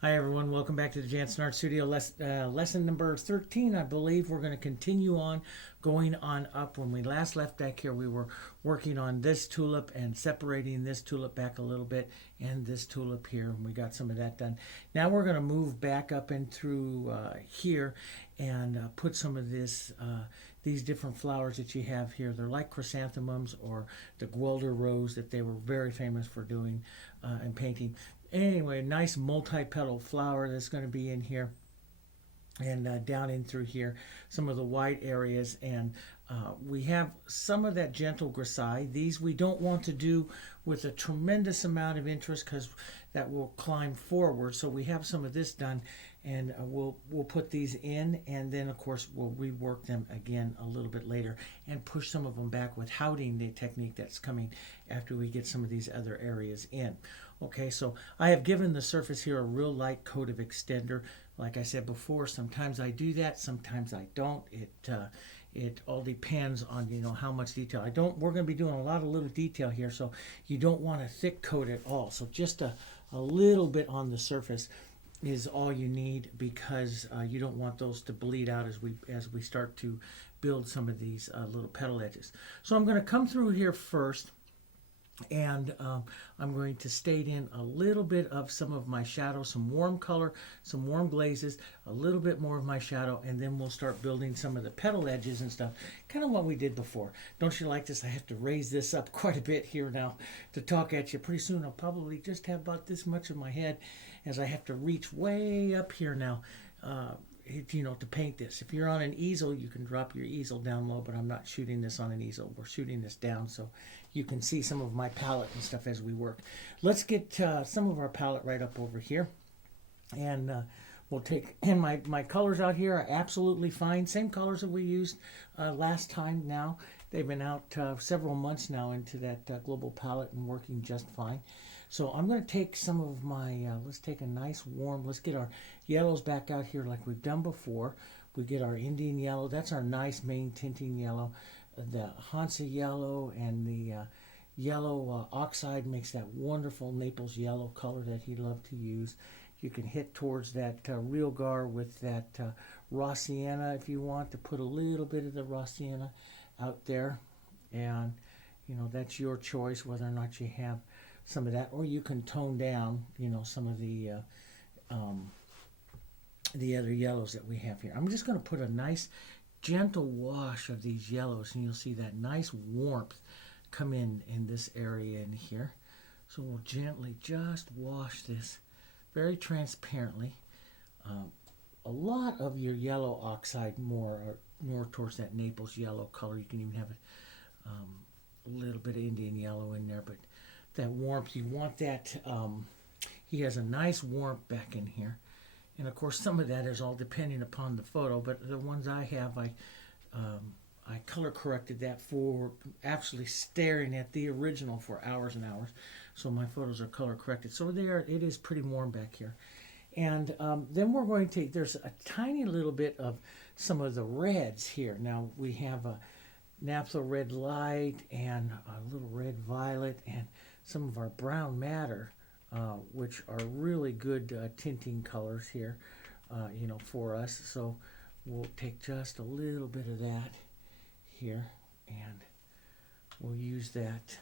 Hi everyone, welcome back to the Jansen Art Studio. Lesson number 13, I believe. We're going to continue on going on up. When we last left back here, we were working on this tulip and separating this tulip back a little bit and this tulip here, and we got some of that done. Now we're going to move back up and through here and put some of these different flowers that you have here. They're like chrysanthemums or the Guelder rose that they were very famous for doing and painting. Anyway, nice multi-petal flower that's going to be in here and down in through here, some of the white areas, and we have some of that gentle grisaille. These we don't want to do with a tremendous amount of interest because that will climb forward. So we have some of this done, and we'll put these in, and then of course we'll rework them again a little bit later and push some of them back with houting, the technique that's coming after we get some of these other areas in. Okay, so I have given the surface here a real light coat of extender. Like I said before, sometimes I do that, sometimes I don't. It all depends on how much detail. We're going to be doing a lot of little detail here, so you don't want a thick coat at all. So just a little bit on the surface is all you need, because you don't want those to bleed out as we start to build some of these little petal edges. So I'm going to come through here first, and I'm going to state in a little bit of some of my shadow, some warm color, some warm glazes, a little bit more of my shadow, and then we'll start building some of the petal edges and stuff, kind of what we did before. Don't you like this? I have to raise this up quite a bit here now to talk at you. Pretty soon I'll probably just have about this much of my head, as I have to reach way up here now. To paint this. If you're on an easel, you can drop your easel down low, but I'm not shooting this on an easel. We're shooting this down so you can see some of my palette and stuff as we work. Let's get some of our palette right up over here, and we'll take, and my colors out here are absolutely fine. Same colors that we used last time now. They've been out several months now into that global palette and working just fine. So I'm going to take some of my, let's take a nice warm, let's get our yellows back out here like we've done before. We get our Indian yellow, that's our nice main tinting yellow. The Hansa yellow and the yellow oxide makes that wonderful Naples yellow color that he loved to use. You can hit towards that Realgar with that raw sienna if you want to put a little bit of the raw sienna out there. And, that's your choice whether or not you have some of that, or you can tone down, some of the other yellows that we have here. I'm just going to put a nice gentle wash of these yellows, and you'll see that nice warmth come in this area in here. So we'll gently just wash this very transparently. A lot of your yellow oxide more towards that Naples yellow color. You can even have a little bit of Indian yellow in there, but that warmth, you want that. He has a nice warmth back in here, and of course some of that is all depending upon the photo, but the ones I have, I color corrected that for actually staring at the original for hours and hours, so my photos are color corrected. So it is pretty warm back here. And then we're going to, there's a tiny little bit of some of the reds here. Now we have a naphtha red light and a little red violet and some of our brown madder, which are really good tinting colors here, for us. So we'll take just a little bit of that here, and we'll use that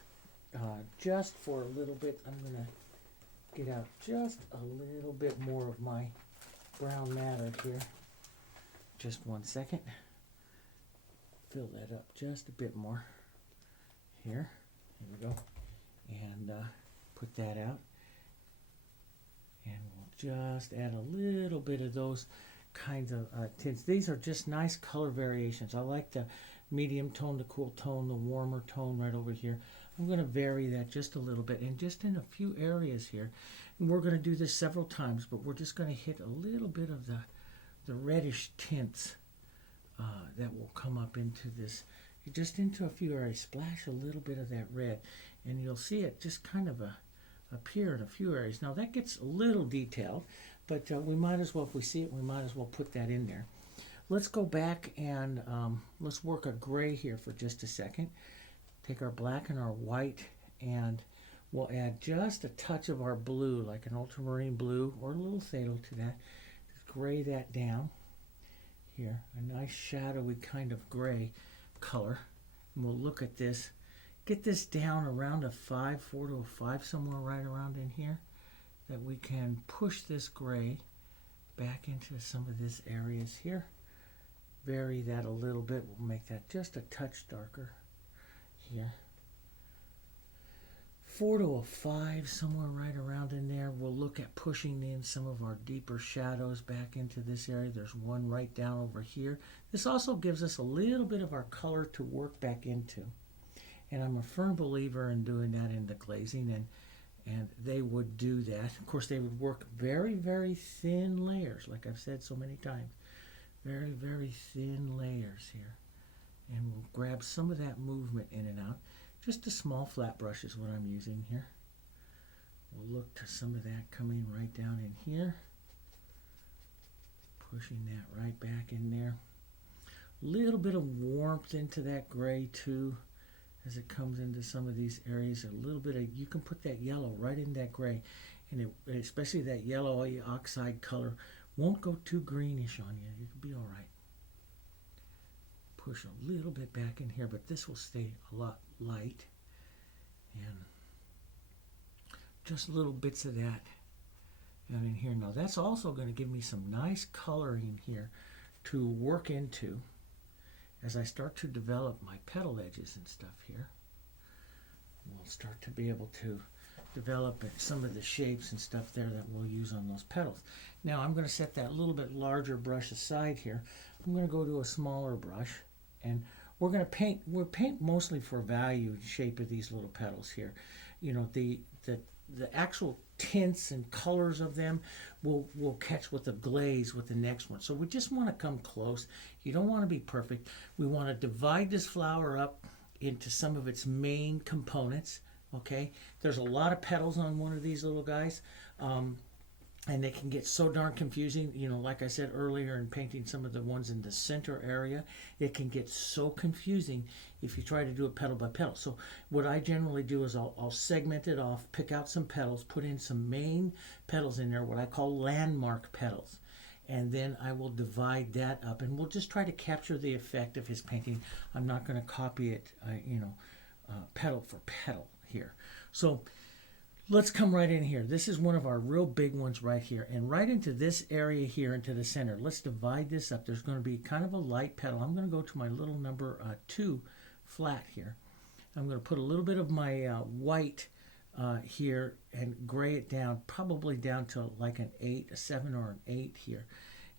just for a little bit. I'm going to get out just a little bit more of my brown madder here. Just one second. Fill that up just a bit more here. There we go. And put that out, and we'll just add a little bit of those kinds of tints. These are just nice color variations. I like the medium tone, the cool tone, the warmer tone right over here. I'm going to vary that just a little bit, and just in a few areas here. And we're going to do this several times, but we're just going to hit a little bit of the reddish tints that will come up into this, just into a few areas. Splash a little bit of that red, and you'll see it just kind of appear in a few areas. Now that gets a little detailed, but we might as well, if we see it, we might as well put that in there. Let's go back and let's work a gray here for just a second. Take our black and our white, and we'll add just a touch of our blue, like an ultramarine blue or a little phthalo to that. Just gray that down here, a nice shadowy kind of gray color. And we'll look at this, get this down around a 5, 4 to a 5, somewhere right around in here, that we can push this gray back into some of these areas here. Vary that a little bit. We'll make that just a touch darker here. 4 to a 5, somewhere right around in there. We'll look at pushing in some of our deeper shadows back into this area. There's one right down over here. This also gives us a little bit of our color to work back into. And I'm a firm believer in doing that in the glazing, and they would do that. Of course, they would work very, very thin layers, like I've said so many times. Very, very thin layers here. And we'll grab some of that movement in and out. Just a small flat brush is what I'm using here. We'll look to some of that coming right down in here. Pushing that right back in there. A little bit of warmth into that gray too as it comes into some of these areas. A little bit of, you can put that yellow right in that gray. And especially that yellow oxide color won't go too greenish on you. You'll be all right. Push a little bit back in here, but this will stay a lot light. And just little bits of that down in here. Now that's also going to give me some nice coloring here to work into as I start to develop my petal edges and stuff here. We'll start to be able to develop some of the shapes and stuff there that we'll use on those petals. Now I'm going to set that little bit larger brush aside here. I'm going to go to a smaller brush, and we're going to paint. We'll paint mostly for value shape of these little petals here. You know, the actual tints and colors of them will catch with the glaze with the next one. So we just want to come close. You don't want to be perfect. We want to divide this flower up into some of its main components. Okay, there's a lot of petals on one of these little guys, and they can get so darn confusing. You know, like I said earlier in painting some of the ones in the center area, it can get so confusing if you try to do it petal by petal. So what I generally do is I'll segment it off, pick out some petals, put in some main petals in there, what I call landmark petals. And then I will divide that up, and we'll just try to capture the effect of his painting. I'm not going to copy it, petal for petal here. So let's come right in here. This is one of our real big ones right here, and right into this area here into the center. Let's divide this up. There's going to be kind of a light petal. I'm going to go to my little number 2 flat here. I'm going to put a little bit of my white here and gray it down, probably down to like an 8, a 7 or an 8 here.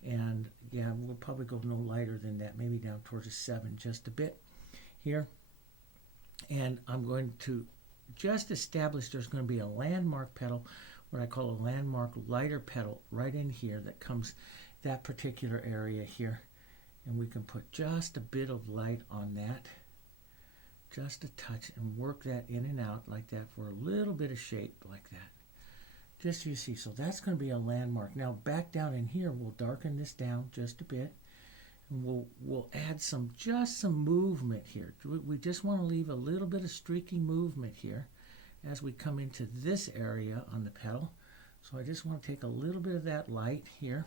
And yeah, we'll probably go no lighter than that, maybe down towards a 7 just a bit here. And I'm going to just establish there's going to be a landmark petal, what I call a landmark lighter petal right in here that comes that particular area here. And we can put just a bit of light on that, just a touch, and work that in and out like that for a little bit of shape like that. Just so you see, so that's going to be a landmark. Now back down in here, we'll darken this down just a bit. And we'll add just some movement here. We just want to leave a little bit of streaky movement here as we come into this area on the petal. So I just want to take a little bit of that light here.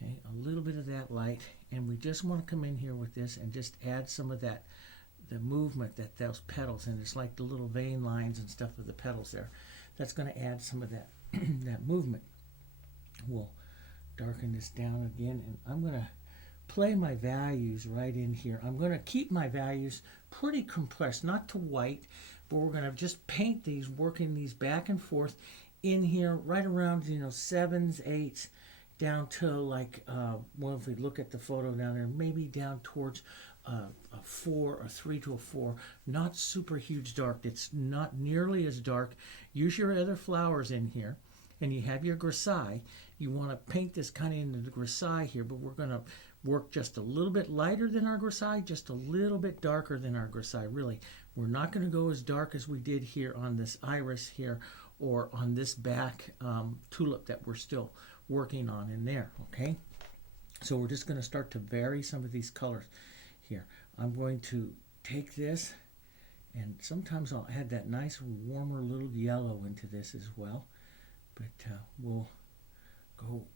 Okay, a little bit of that light, and we just want to come in here with this and just add some of that, the movement that those petals, and it's like the little vein lines and stuff of the petals there. That's going to add some of that that movement. We'll darken this down again, and I'm going to play my values right in here. I'm going to keep my values pretty compressed, not to white, but we're going to just paint these, working these back and forth in here, right around 7s, 8s, down to like, well, if we look at the photo down there, maybe down towards a 4, a 3 to a 4. Not super huge dark. It's not nearly as dark. Use your other flowers in here, and you have your grisaille. You want to paint this kind of into the grisaille here, but we're going to work just a little bit lighter than our grisaille, just a little bit darker than our grisaille. Really, we're not going to go as dark as we did here on this iris here, or on this back tulip that we're still working on in there. Okay, so we're just going to start to vary some of these colors here. I'm going to take this And sometimes I'll add that nice warmer little yellow into this as well. But we'll go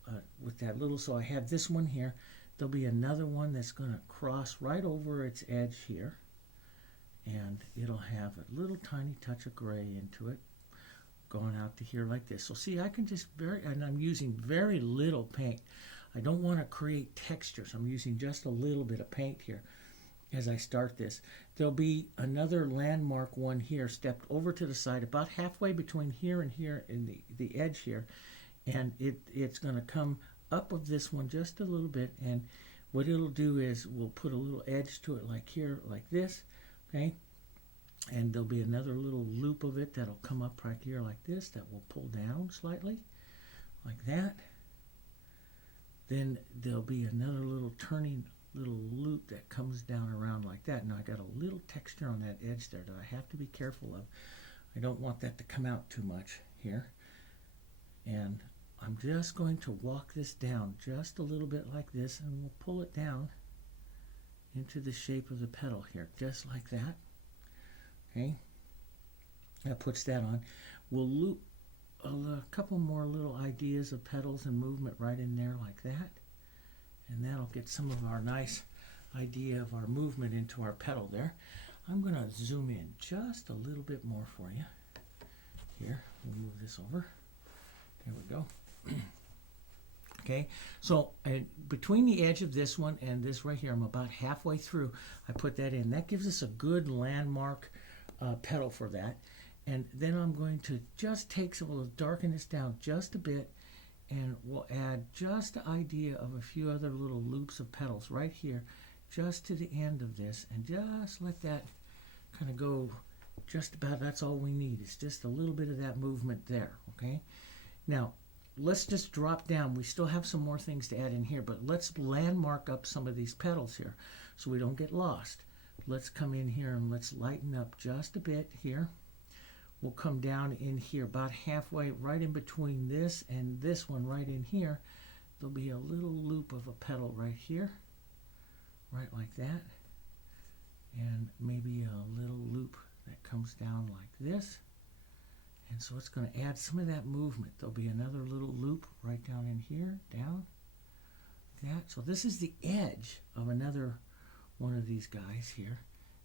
with that little. So I have this one here. There'll be another one that's going to cross right over its edge here. And it'll have a little tiny touch of gray into it going out to here like this. So see, I can just and I'm using very little paint. I don't want to create textures. I'm using just a little bit of paint here as I start this. There'll be another landmark one here stepped over to the side about halfway between here and here in the edge here. And it's going to come up of this one just a little bit. And what it'll do is we'll put a little edge to it like here, like this. Okay, and there'll be another little loop of it that'll come up right here like this that will pull down slightly like that. Then there'll be another little turning little loop that comes down around like that. Now I got a little texture on that edge there that I have to be careful of. I don't want that to come out too much here. And I'm just going to walk this down just a little bit like this, and we'll pull it down into the shape of the petal here, just like that. Okay, that puts that on. We'll loop a couple more little ideas of petals and movement right in there like that, and that'll get some of our nice idea of our movement into our petal there. I'm going to zoom in just a little bit more for you. Here, we'll move this over. There we go. Okay, so between the edge of this one and this right here, I'm about halfway through. I put that in. That gives us a good landmark petal for that. And then I'm going to just we'll darken this down just a bit, and we'll add just the idea of a few other little loops of petals right here, just to the end of this, and just let that kind of go just about. That's all we need. It's just a little bit of that movement there, okay? Now, let's just drop down. We still have some more things to add in here, but let's landmark up some of these petals here so we don't get lost. Let's come in here and let's lighten up just a bit here. We'll come down in here about halfway, right in between this and this one right in here. There'll be a little loop of a petal right here, right like that. And maybe a little loop that comes down like this. And so it's going to add some of that movement. There'll be another little loop right down in here, down, like that. So this is the edge of another one of these guys here.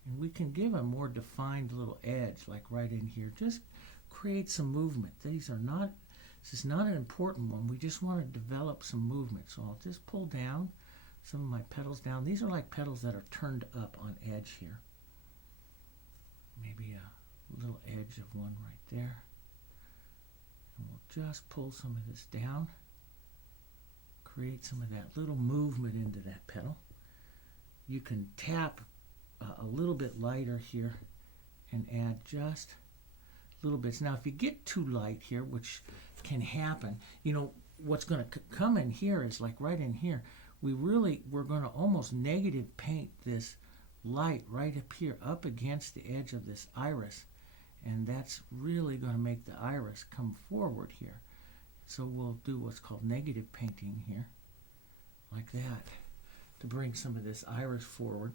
And we can give a more defined little edge, like right in here. Just create some movement. This is not an important one. We just want to develop some movement. So I'll just pull down some of my petals down. These are like petals that are turned up on edge here. Maybe a little edge of one right there. And we'll just pull some of this down, create some of that little movement into that petal. You can tap a little bit lighter here and add just little bits. Now, if you get too light here, which can happen, you know, what's going to come in here is like right in here. We're going to almost negative paint this light right up here, up against the edge of this iris. And that's really going to make the iris come forward here. So we'll do what's called negative painting here, like that, to bring some of this iris forward.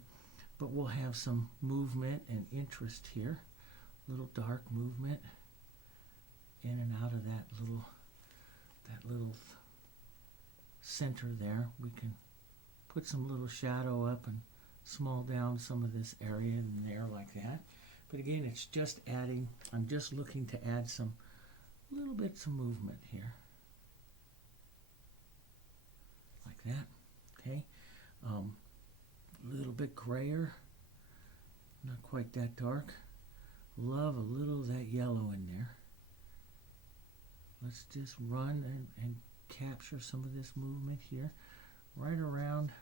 But we'll have some movement and interest here, little dark movement in and out of that little center there. We can put some little shadow up and small down some of this area in there like that. But again, it's just adding, I'm just looking to add some little bits of movement here. Like that, okay? A little bit grayer, not quite that dark. Love a little of that yellow in there. Let's just run and capture some of this movement here, right around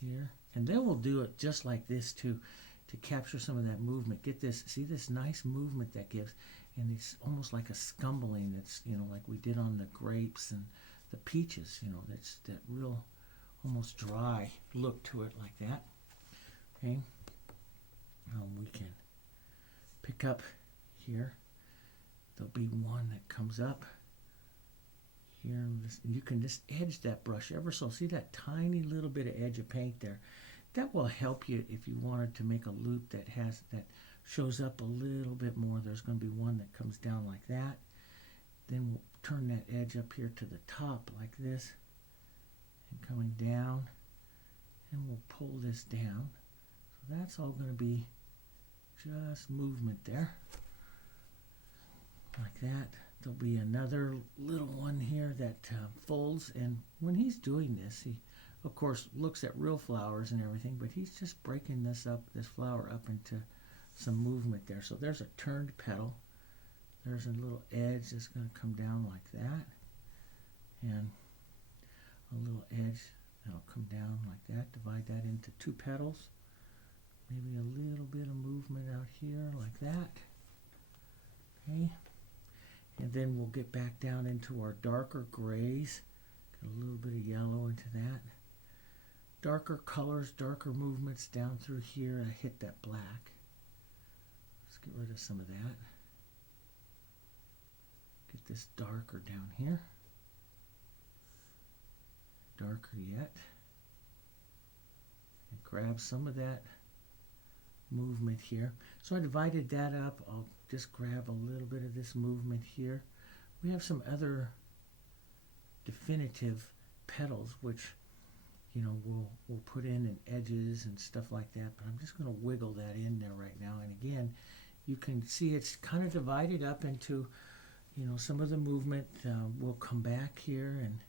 here. And then we'll do it just like this too, to capture some of that movement. Get this, see this nice movement that gives, and it's almost like a scumbling that's, you know, like we did on the grapes and the peaches, you know, that's that real almost dry look to it like that. Okay, we can pick up here. There'll be one that comes up here, and you can just edge that brush ever so. See that tiny little bit of edge of paint there? that will help you if you wanted to make a loop that shows up a little bit more. There's going to be one that comes down like that. Then we'll turn that edge up here to the top like this and coming down, and we'll pull this down. So that's all going to be just movement there like that. There'll be another little one here that folds, and when he's doing this, he of course looks at real flowers and everything, but he's just breaking this flower up into some movement there. So there's a turned petal. There's a little edge that's going to come down like that, and a little edge that'll come down like that. Divide that into 2 petals. Maybe a little bit of movement out here like that. Okay. And then we'll get back down into our darker grays. Get a little bit of yellow into that. Darker colors, darker movements down through here. I hit that black. Let's get rid of some of that. Get this darker down here. Darker yet. And grab some of that movement here. So I divided that up. I'll just grab a little bit of this movement here. We have some other definitive petals which, you know, we'll put in edges and stuff like that, but I'm just going to wiggle that in there right now. And again, you can see it's kind of divided up into, you know, some of the movement will come back here and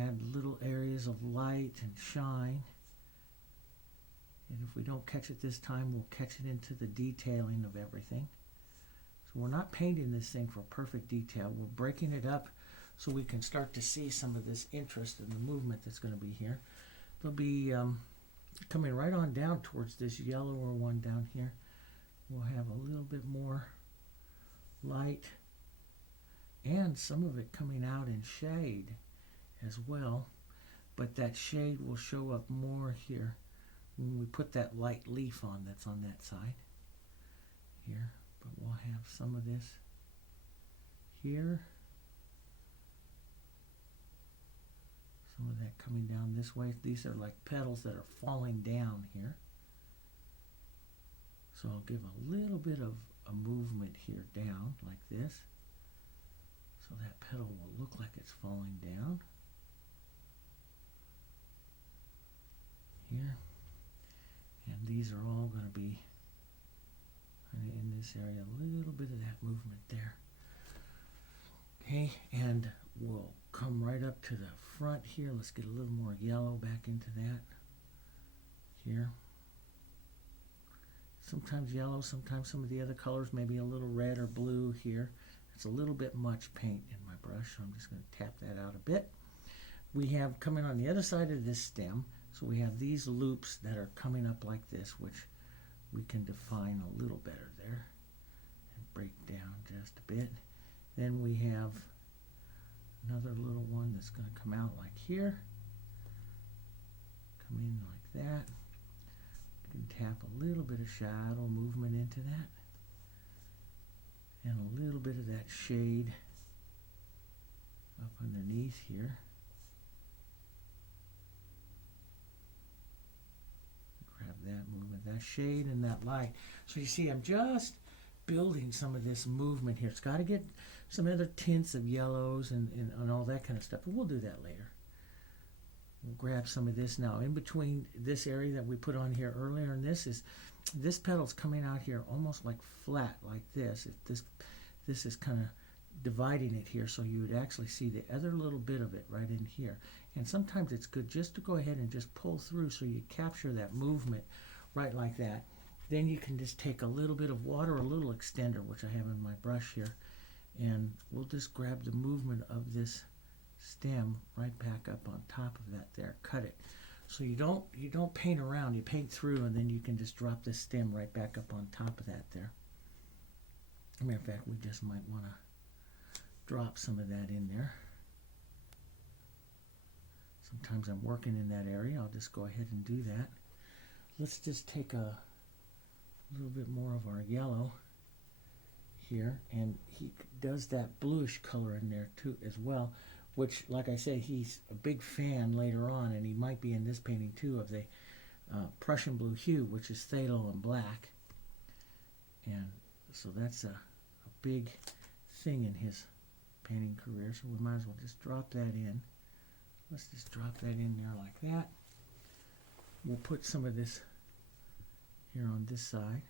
add little areas of light and shine. And if we don't catch it this time, we'll catch it into the detailing of everything. So we're not painting this thing for perfect detail. We're breaking it up so we can start to see some of this interest in the movement that's going to be here. They'll be coming right on down towards this yellower one down here. We'll have a little bit more light and some of it coming out in shade as well. But that shade will show up more here when we put that light leaf on that's on that side here. But we'll have some of this here. Some of that coming down this way. These are like petals that are falling down here. So I'll give a little bit of a movement here down like this. So that petal will look like it's falling down. Here. And these are all going to be in this area, a little bit of that movement there. Okay, and we'll come right up to the front here. Let's get a little more yellow back into that here. Sometimes yellow, sometimes some of the other colors, maybe a little red or blue here. It's a little bit much paint in my brush, so I'm just going to tap that out a bit. We have coming on the other side of this stem, so we have these loops that are coming up like this, which we can define a little better there and break down just a bit. Then we have another little one that's going to come out like here, come in like that. You can tap a little bit of shadow movement into that, and a little bit of that shade up underneath here. Grab that movement, that shade and that light. So you see I'm just building some of this movement here. It's got to get some other tints of yellows and all that kind of stuff, but we'll do that later. We'll grab some of this now. In between this area that we put on here earlier, and this petal's coming out here almost like flat, like this. This is kind of dividing it here, so you would actually see the other little bit of it right in here. And sometimes it's good just to go ahead and just pull through so you capture that movement right like that. Then you can just take a little bit of water, a little extender, which I have in my brush here, and we'll just grab the movement of this stem right back up on top of that there. Cut it. So you don't paint around, you paint through, and then you can just drop this stem right back up on top of that there. As a matter of fact, we just might want to drop some of that in there. Sometimes I'm working in that area. I'll just go ahead and do that. Let's just take a little bit more of our yellow here, and he does that bluish color in there too as well, which, like I say, he's a big fan later on, and he might be in this painting too, of Prussian blue hue, which is phthalo and black. And so that's a big thing in his painting career, so we might as well just drop that in. Let's just drop that in there like that. We'll put some of this here on this side.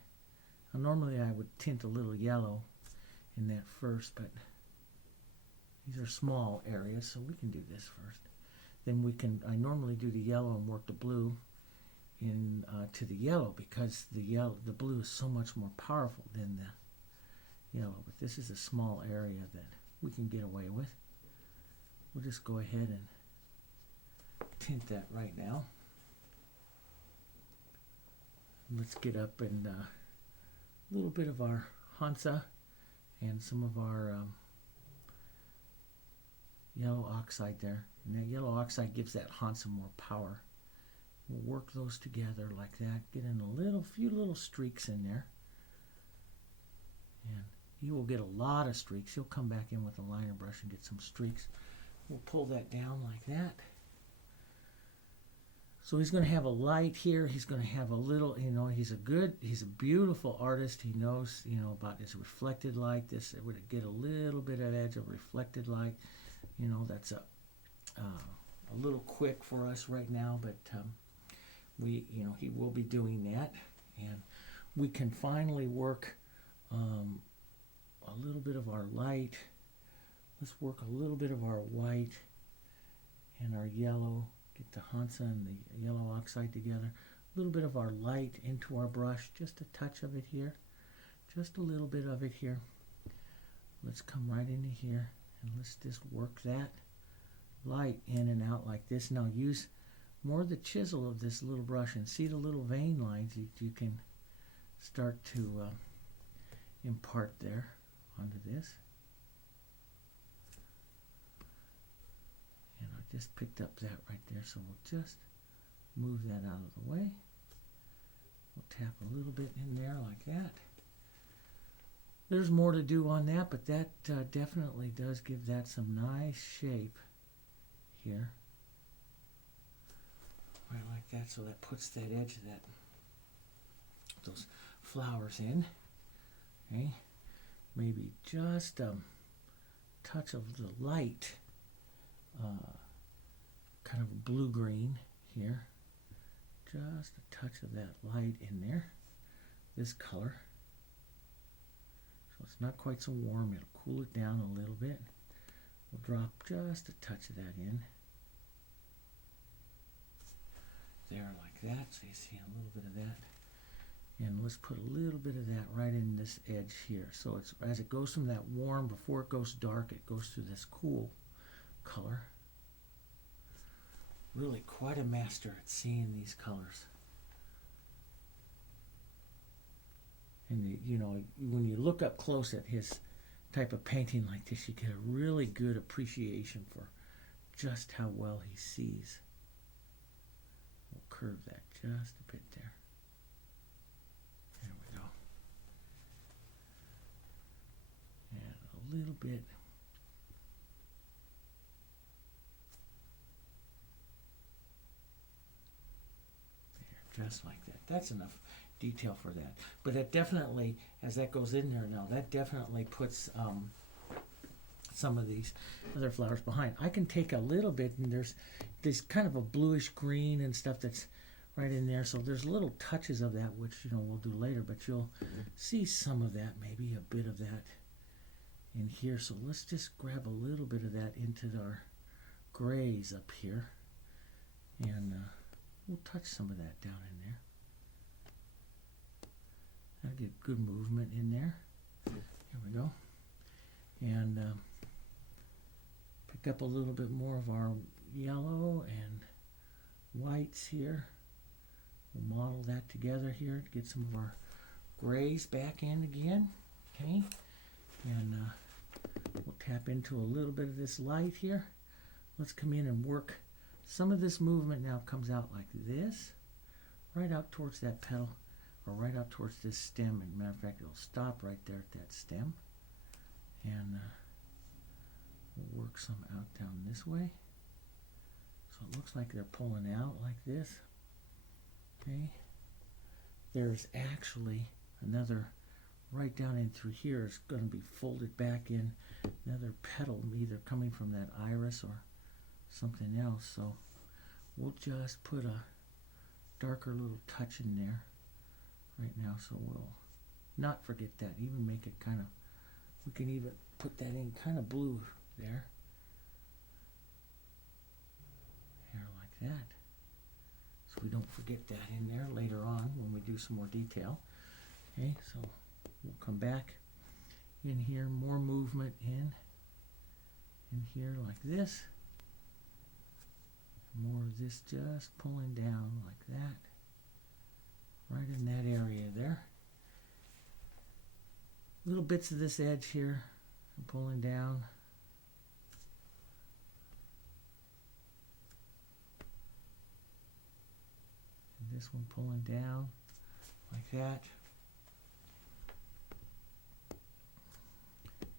Now, normally I would tint a little yellow in that first, but these are small areas, so we can do this first. Then I normally do the yellow and work the blue in to the yellow, because the blue is so much more powerful than the yellow. But this is a small area that we can get away with. We'll just go ahead and tint that right now. Let's get up and a little bit of our Hansa and some of our yellow oxide there. And that yellow oxide gives that Hansa more power. We'll work those together like that. Get in a few little streaks in there. And you will get a lot of streaks. You'll come back in with a liner brush and get some streaks. We'll pull that down like that. So he's going to have a light here. He's going to have a little, he's a beautiful artist. He knows, about his reflected light. It would get a little bit of edge of reflected light. That's a little quick for us right now, but he will be doing that. And we can finally work a little bit of our light. Let's work a little bit of our white and our yellow. Get the Hansa and the yellow oxide together. A little bit of our light into our brush. Just a touch of it here. Just a little bit of it here. Let's come right into here and let's just work that light in and out like this. Now use more of the chisel of this little brush and see the little vein lines that you can start to impart there onto this. And I just picked up that right there, so we'll just move that out of the way. We'll tap a little bit in there like that. There's more to do on that, but that definitely does give that some nice shape here. Right like that, so that puts that edge of those flowers in. Okay, maybe just a touch of the light, kind of blue-green here. Just a touch of that light in there. This color. So it's not quite so warm. It'll cool it down a little bit. We'll drop just a touch of that in. There like that, so you see a little bit of that. And let's put a little bit of that right in this edge here. So it's as it goes from that warm, before it goes dark, it goes to this cool color. Really quite a master at seeing these colors. And when you look up close at his type of painting like this, you get a really good appreciation for just how well he sees. We'll curve that just a bit there. There we go. And a little bit. There, just like that. That's enough detail for that. But that definitely, as that goes in there now, that definitely puts some of these other flowers behind. I can take a little bit, and there's kind of a bluish green and stuff that's right in there. So there's little touches of that, which we'll do later, but you'll see some of that, maybe a bit of that in here. So let's just grab a little bit of that into our grays up here, and we'll touch some of that down in there. That'll get good movement in there. Here we go. And pick up a little bit more of our yellow and whites here. We'll model that together here to get some of our grays back in again. Okay. And we'll tap into a little bit of this light here. Let's come in and work. Some of this movement now comes out like this, right out towards that petal, or right out towards this stem. As a matter of fact, it'll stop right there at that stem. And we'll work some out down this way. So it looks like they're pulling out like this. Okay. There's actually another right down in through here is going to be folded back in another petal, either coming from that iris or something else. So we'll just put a darker little touch in there right now, so we'll not forget that. Even make it kind of, we can even put that in kind of blue there, like that, so we don't forget that in there later on when we do some more detail. Okay, so we'll come back in here, more movement in here like this, more of this just pulling down like that, right in that area there. Little bits of this edge here and pulling down. And this one pulling down like that.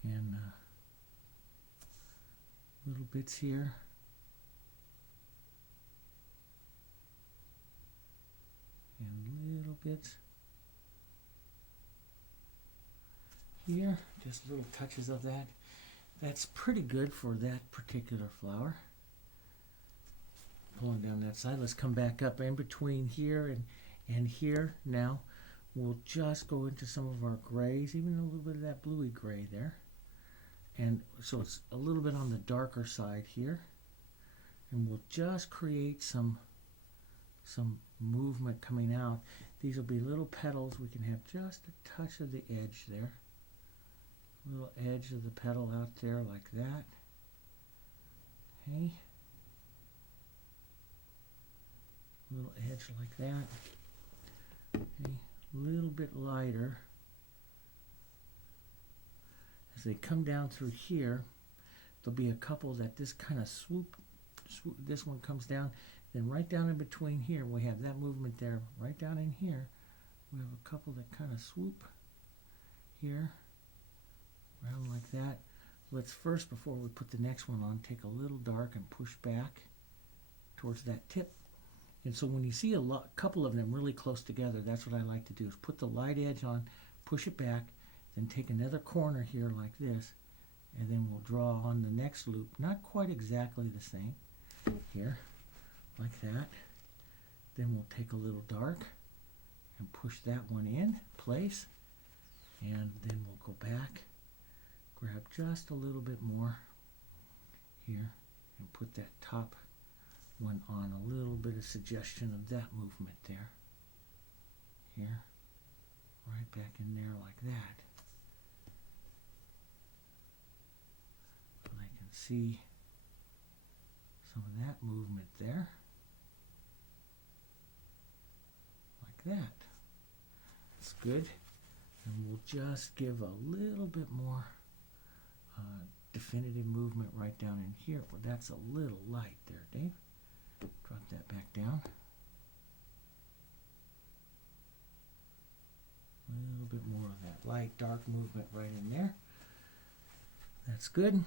And little bits here. And little bits here, just little touches of that. That's pretty good for that particular flower. Pulling down that side. Let's come back up in between here and here. Now we'll just go into some of our grays, even a little bit of that bluey gray there. And so it's a little bit on the darker side here. And we'll just create some movement coming out. These will be little petals. We can have just a touch of the edge there. Little edge of the petal out there like that. Okay. Little edge like that. Okay. A little bit lighter. As they come down through here, there'll be a couple that this kind of swoop, this one comes down, then right down in between here, we have that movement there. Right down in here, we have a couple that kind of swoop here, around like that. Let's first, before we put the next one on, take a little dark and push back towards that tip. And so when you see a couple of them really close together, that's what I like to do, is put the light edge on, push it back, then take another corner here like this, and then we'll draw on the next loop. Not quite exactly the same. Here, like that. Then we'll take a little dark and push that one in place, and then we'll go back, grab just a little bit more here, and put that top one on, a little bit of suggestion of that movement there. Here, right back in there like that. So I can see some of that movement there. Like that. That's good. And we'll just give a little bit more definitive movement right down in here. Well, that's a little light there, Dave. Drop that back down. A little bit more of that light, dark movement right in there. That's good.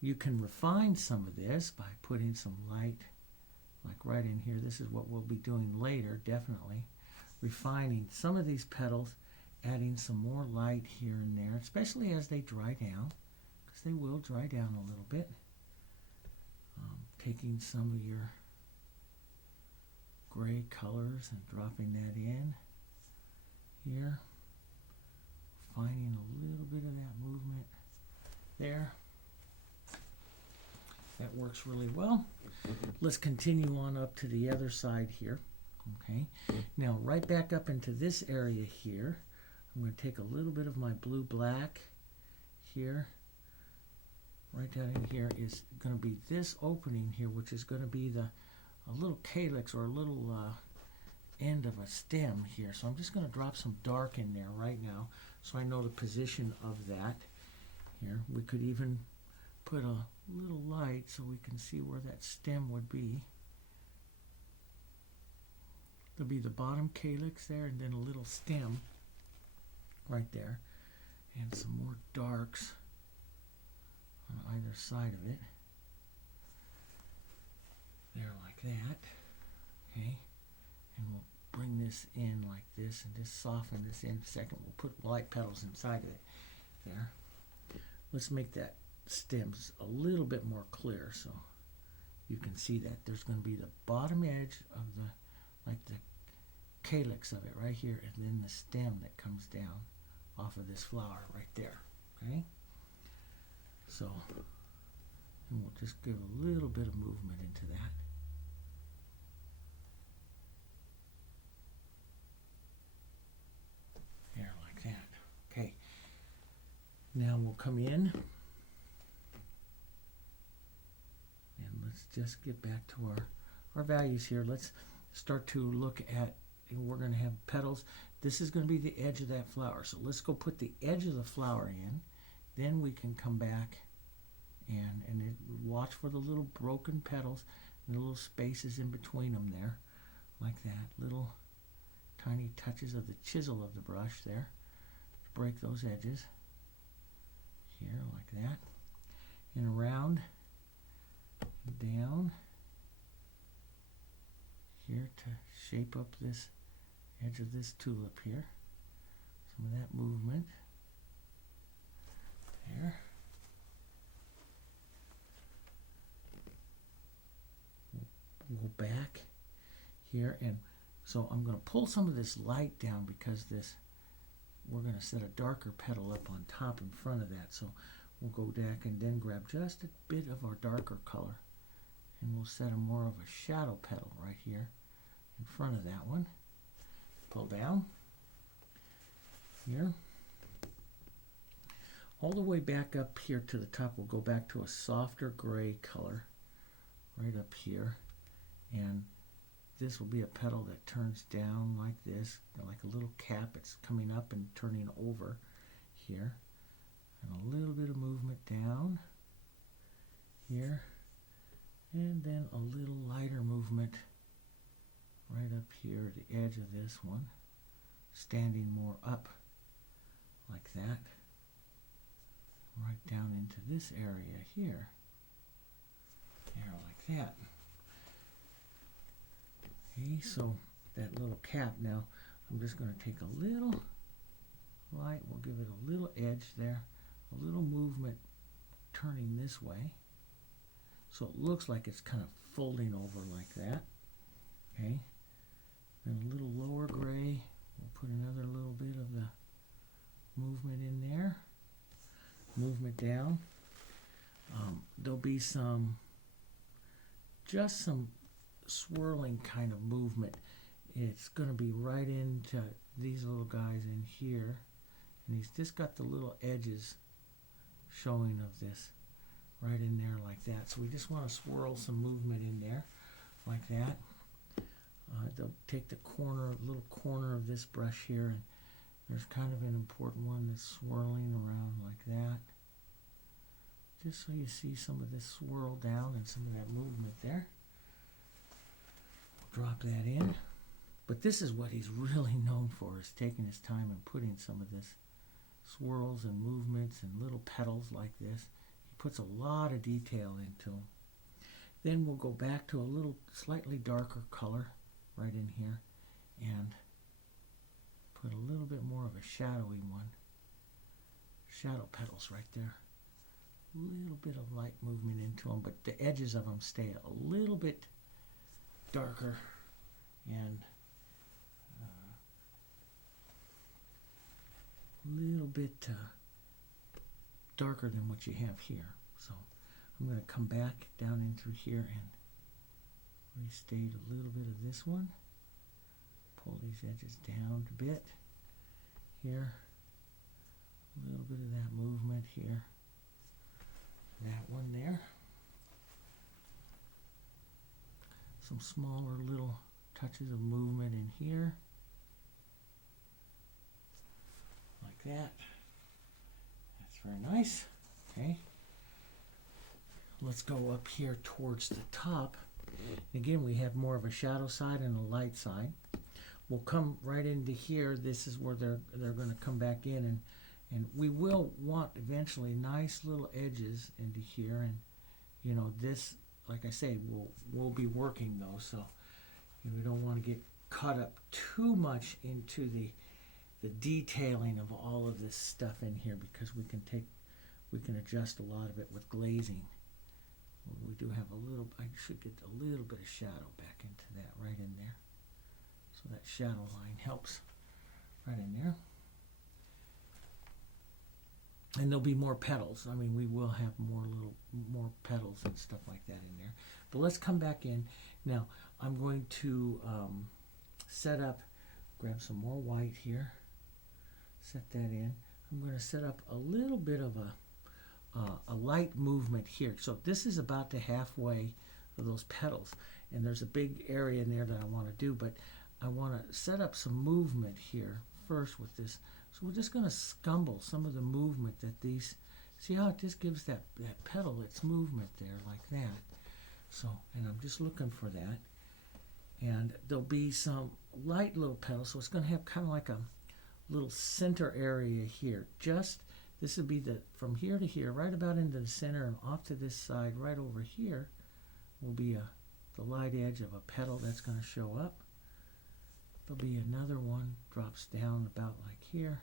You can refine some of this by putting some light, like right in here. This is what we'll be doing later, definitely. Refining some of these petals, adding some more light here and there, especially as they dry down, because they will dry down a little bit. Taking some of your gray colors and dropping that in here. Finding a little bit of that movement there. That works really well. Let's continue on up to the other side here. Okay. Now right back up into this area here, I'm going to take a little bit of my blue-black here. Right down in here is going to be this opening here, which is going to be a little calyx or a little end of a stem here. So I'm just going to drop some dark in there right now so I know the position of that. Here, we could even put a little light so we can see where that stem would be. There'll be the bottom calyx there and then a little stem right there. And some more darks on either side of it. There like that. Okay, and we'll bring this in like this and just soften this in a second. We'll put light petals inside of it there. Let's make that stems a little bit more clear so you can see that there's going to be the bottom edge of the, like the calyx of it right here, and then the stem that comes down off of this flower right there. Okay, so and we'll just give a little bit of movement into that. There, like that. Okay, now we'll come in and let's just get back to our values here. Let's start to look at, we're going to have petals. This is going to be the edge of that flower. So let's go put the edge of the flower in. Then we can come back and watch for the little broken petals and the little spaces in between them there. Like that. Little tiny touches of the chisel of the brush there to break those edges. Here, like that. And around, down here to shape up this edge of this tulip here. Some of that movement there. We'll go back here, and so I'm going to pull some of this light down because this, we're going to set a darker petal up on top in front of that. So we'll go back and then grab just a bit of our darker color, and we'll set a more of a shadow petal right here in front of that one. Pull down here. All the way back up here to the top, we'll go back to a softer gray color right up here. And this will be a petal that turns down like this, like a little cap. It's coming up and turning over here. And a little bit of movement down here. And then a little lighter movement right up here at the edge of this one, standing more up like that, right down into this area here, like that. Okay, so that little cap now, I'm just going to take a little light, we'll give it a little edge there, a little movement turning this way, so it looks like it's kind of folding over like that. Okay. And a little lower gray, we'll put another little bit of the movement in there, movement down. There'll be just some swirling kind of movement. It's going to be right into these little guys in here, and he's just got the little edges showing of this right in there like that. So we just want to swirl some movement in there like that. They'll take the little corner of this brush here, and there's kind of an important one that's swirling around like that. Just so you see some of this swirl down and some of that movement there. Drop that in. But this is what he's really known for, is taking his time and putting some of this swirls and movements and little petals like this. He puts a lot of detail into them. Then we'll go back to a little slightly darker color right in here and put a little bit more of a shadowy one. Shadow petals right there. A little bit of light movement into them, but the edges of them stay a little bit darker and a little bit darker than what you have here. So I'm going to come back down in through here and restate a little bit of this one. Pull these edges down a bit here. A little bit of that movement here. That one there. Some smaller little touches of movement in here. Like that. That's very nice. Okay. Let's go up here towards the top. Again, we have more of a shadow side and a light side. We'll come right into here. This is where they're going to come back in, and we will want eventually nice little edges into here. And you know, this, like I say, we'll be working those. So we don't want to get caught up too much into the detailing of all of this stuff in here, because we can adjust a lot of it with glazing. We do have a little, I should get a little bit of shadow back into that right in there. So that shadow line helps right in there. And there'll be more petals. I mean, we will have more petals and stuff like that in there. But let's come back in. Now, I'm going to set up, grab some more white here, set that in. I'm going to set up a little bit of a light movement here. So this is about to halfway of those petals. And there's a big area in there that I want to do, but I want to set up some movement here first with this. So we're just going to scumble some of the movement that these, see how it just gives that petal its movement there like that. So, and I'm just looking for that. And there'll be some light little petals, so it's going to have kind of like a little center area here. Just, this would be from here to here, right about into the center and off to this side, right over here will be the light edge of a petal that's going to show up. There'll be another one, drops down about like here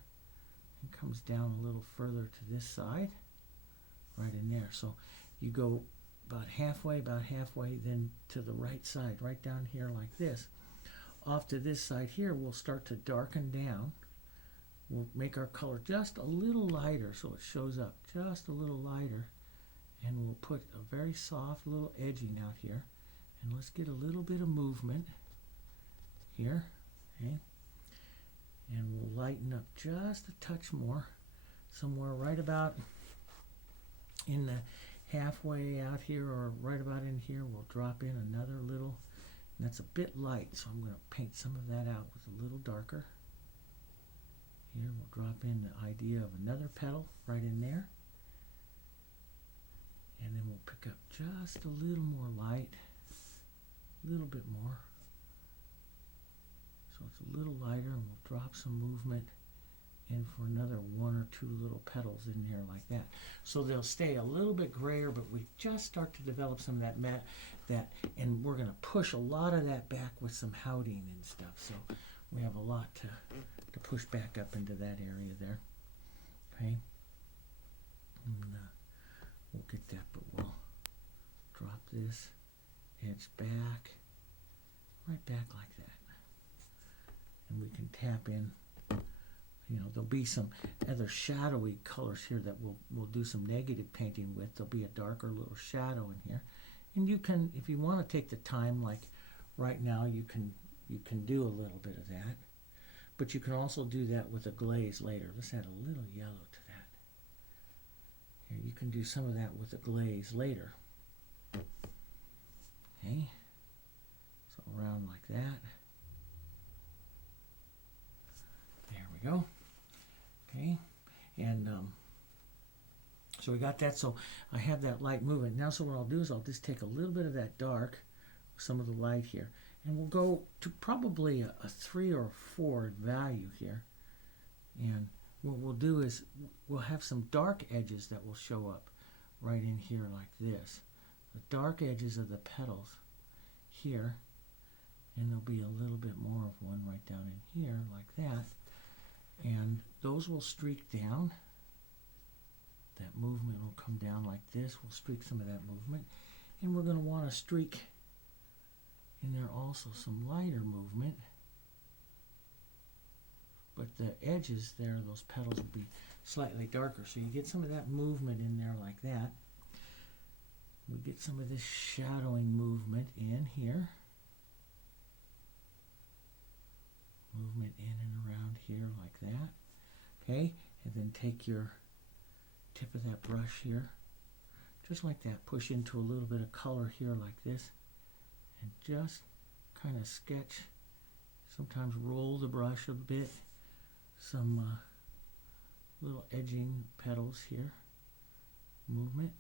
and comes down a little further to this side, right in there. So you go about halfway, then to the right side, right down here like this. Off to this side here, we'll start to darken down. We'll make our color just a little lighter so it shows up just a little lighter. And we'll put a very soft little edging out here. And let's get a little bit of movement here. Okay. And we'll lighten up just a touch more, somewhere right about in the halfway out here, or right about in here. We'll drop in another little, and that's a bit light, so I'm going to paint some of that out with a little darker. Here we'll drop in the idea of another petal right in there, and then we'll pick up just a little more light, a little bit more. So it's a little lighter, and we'll drop some movement in for another one or two little petals in here like that. So they'll stay a little bit grayer, but we just start to develop some of that matte, and we're going to push a lot of that back with some howding and stuff. So we have a lot to push back up into that area there. Okay. And, we'll get that, but we'll drop this edge back, right back like that. And we can tap in, there'll be some other shadowy colors here that we'll do some negative painting with. There'll be a darker little shadow in here. And you can, if you want to take the time, like right now, you can do a little bit of that. But you can also do that with a glaze later. Let's add a little yellow to that. Here, you can do some of that with a glaze later. Okay. So around like that. There we go. Okay. And so we got that. So I have that light movement. Now, so what I'll do is I'll just take a little bit of that dark, some of the light here, and we'll go to probably a 3 or 4 value here. And what we'll do is we'll have some dark edges that will show up right in here like this. The dark edges of the petals here, and there'll be a little bit more of one right down in here like that. And those will streak down. That movement will come down like this. We'll streak some of that movement. And we're going to want to streak in there also some lighter movement. But the edges there, those petals will be slightly darker. So you get some of that movement in there like that. We get some of this shadowing movement in here. Movement in and around here like that. Okay, and then take your tip of that brush here, just like that, push into a little bit of color here like this, and just kind of sketch, sometimes roll the brush a bit, some little edging petals here, movement,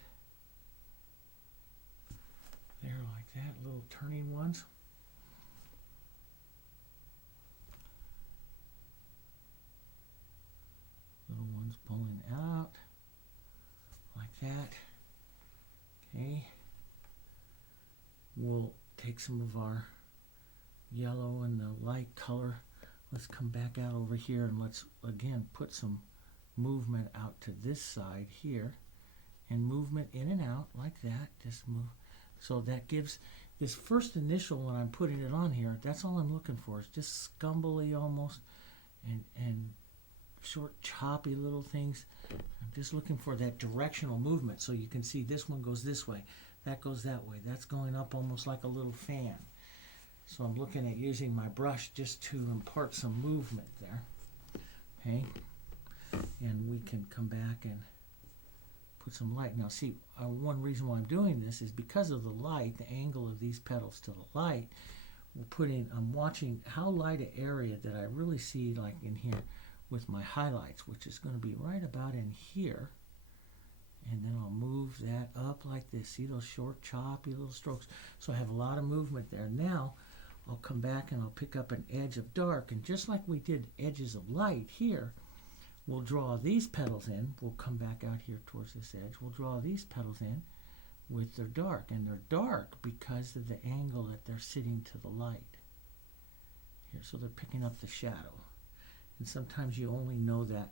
there like that, little turning ones. Little ones pulling out like that. Okay. We'll take some of our yellow and the light color. Let's come back out over here and let's again put some movement out to this side here, and movement in and out like that. Just move. So that gives this first initial when I'm putting it on here, that's all I'm looking for. It's just scumbly almost, and short choppy little things. I'm just looking for that directional movement, so you can see this one goes this way, that goes that way, that's going up almost like a little fan. So I'm looking at using my brush just to impart some movement there. Okay, and we can come back and put some light. Now see, one reason why I'm doing this is because of the light, the angle of these petals to the light. I'm watching how light an area that I really see, like in here with my highlights, which is going to be right about in here. And then I'll move that up like this. See those short, choppy little strokes? So I have a lot of movement there. Now I'll come back and I'll pick up an edge of dark, and just like we did edges of light here, we'll draw these petals in. We'll come back out here towards this edge. We'll draw these petals in with their dark, and they're dark because of the angle that they're sitting to the light here. So they're picking up the shadow, and sometimes you only know that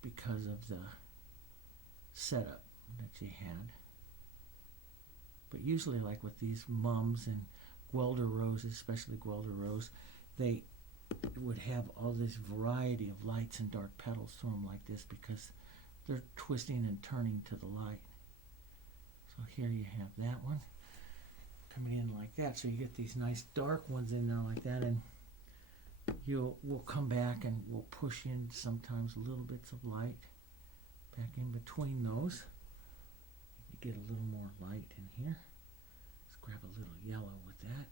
because of the setup that you had. But usually, like with these mums and Guelder roses, especially Guelder rose, they would have all this variety of lights and dark petals to them like this because they're twisting and turning to the light. So here you have that one coming in like that. So you get these nice dark ones in there like that, and we'll come back and we'll push in sometimes little bits of light back in between those. You get a little more light in here. Let's grab a little yellow with that.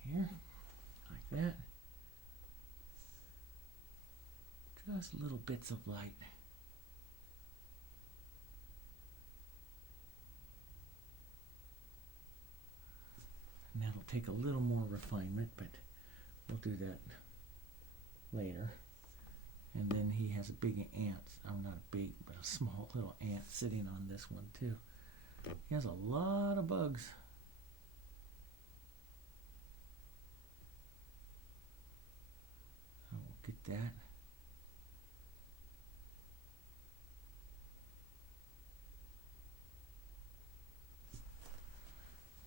Here, like that. Just little bits of light. And that'll take a little more refinement, but we'll do that later. And then he has a big ant, not a big, but a small little ant sitting on this one too. He has a lot of bugs. So we'll get that.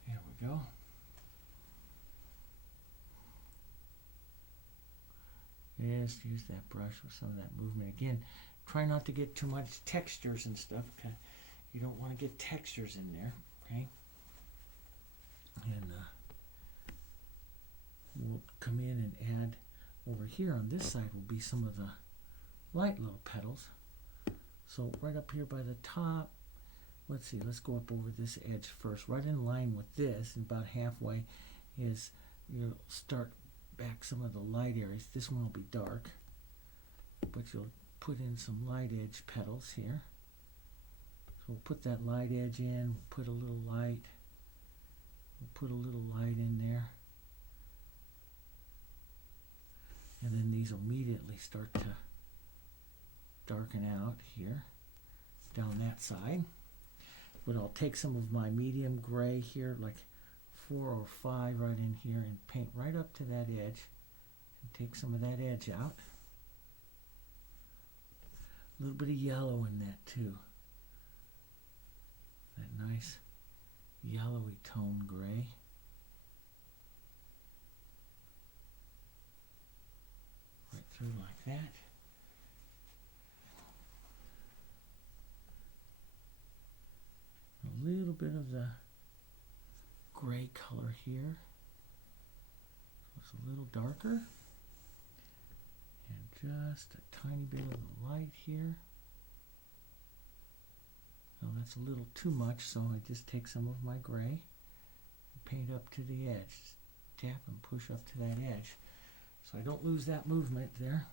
There we go. Just use that brush with some of that movement. Again, try not to get too much textures and stuff. You don't want to get textures in there, okay? And we'll come in and add over here on this side will be some of the light little petals. So right up here by the top, let's see, let's go up over this edge first. Right in line with this, and about halfway is you'll start back some of the light areas. This one will be dark, but you'll put in some light edge petals here. So we'll put that light edge in, we'll put a little light, we'll put a little light in there, and then these immediately start to darken out here down that side. But I'll take some of my medium gray here, like 4 or 5 right in here, and paint right up to that edge and take some of that edge out. A little bit of yellow in that too. That nice yellowy tone gray. Right through like that. A little bit of the gray color here. So it's a little darker. And just a tiny bit of the light here. Now that's a little too much, so I just take some of my gray and paint up to the edge. Just tap and push up to that edge. So I don't lose that movement there.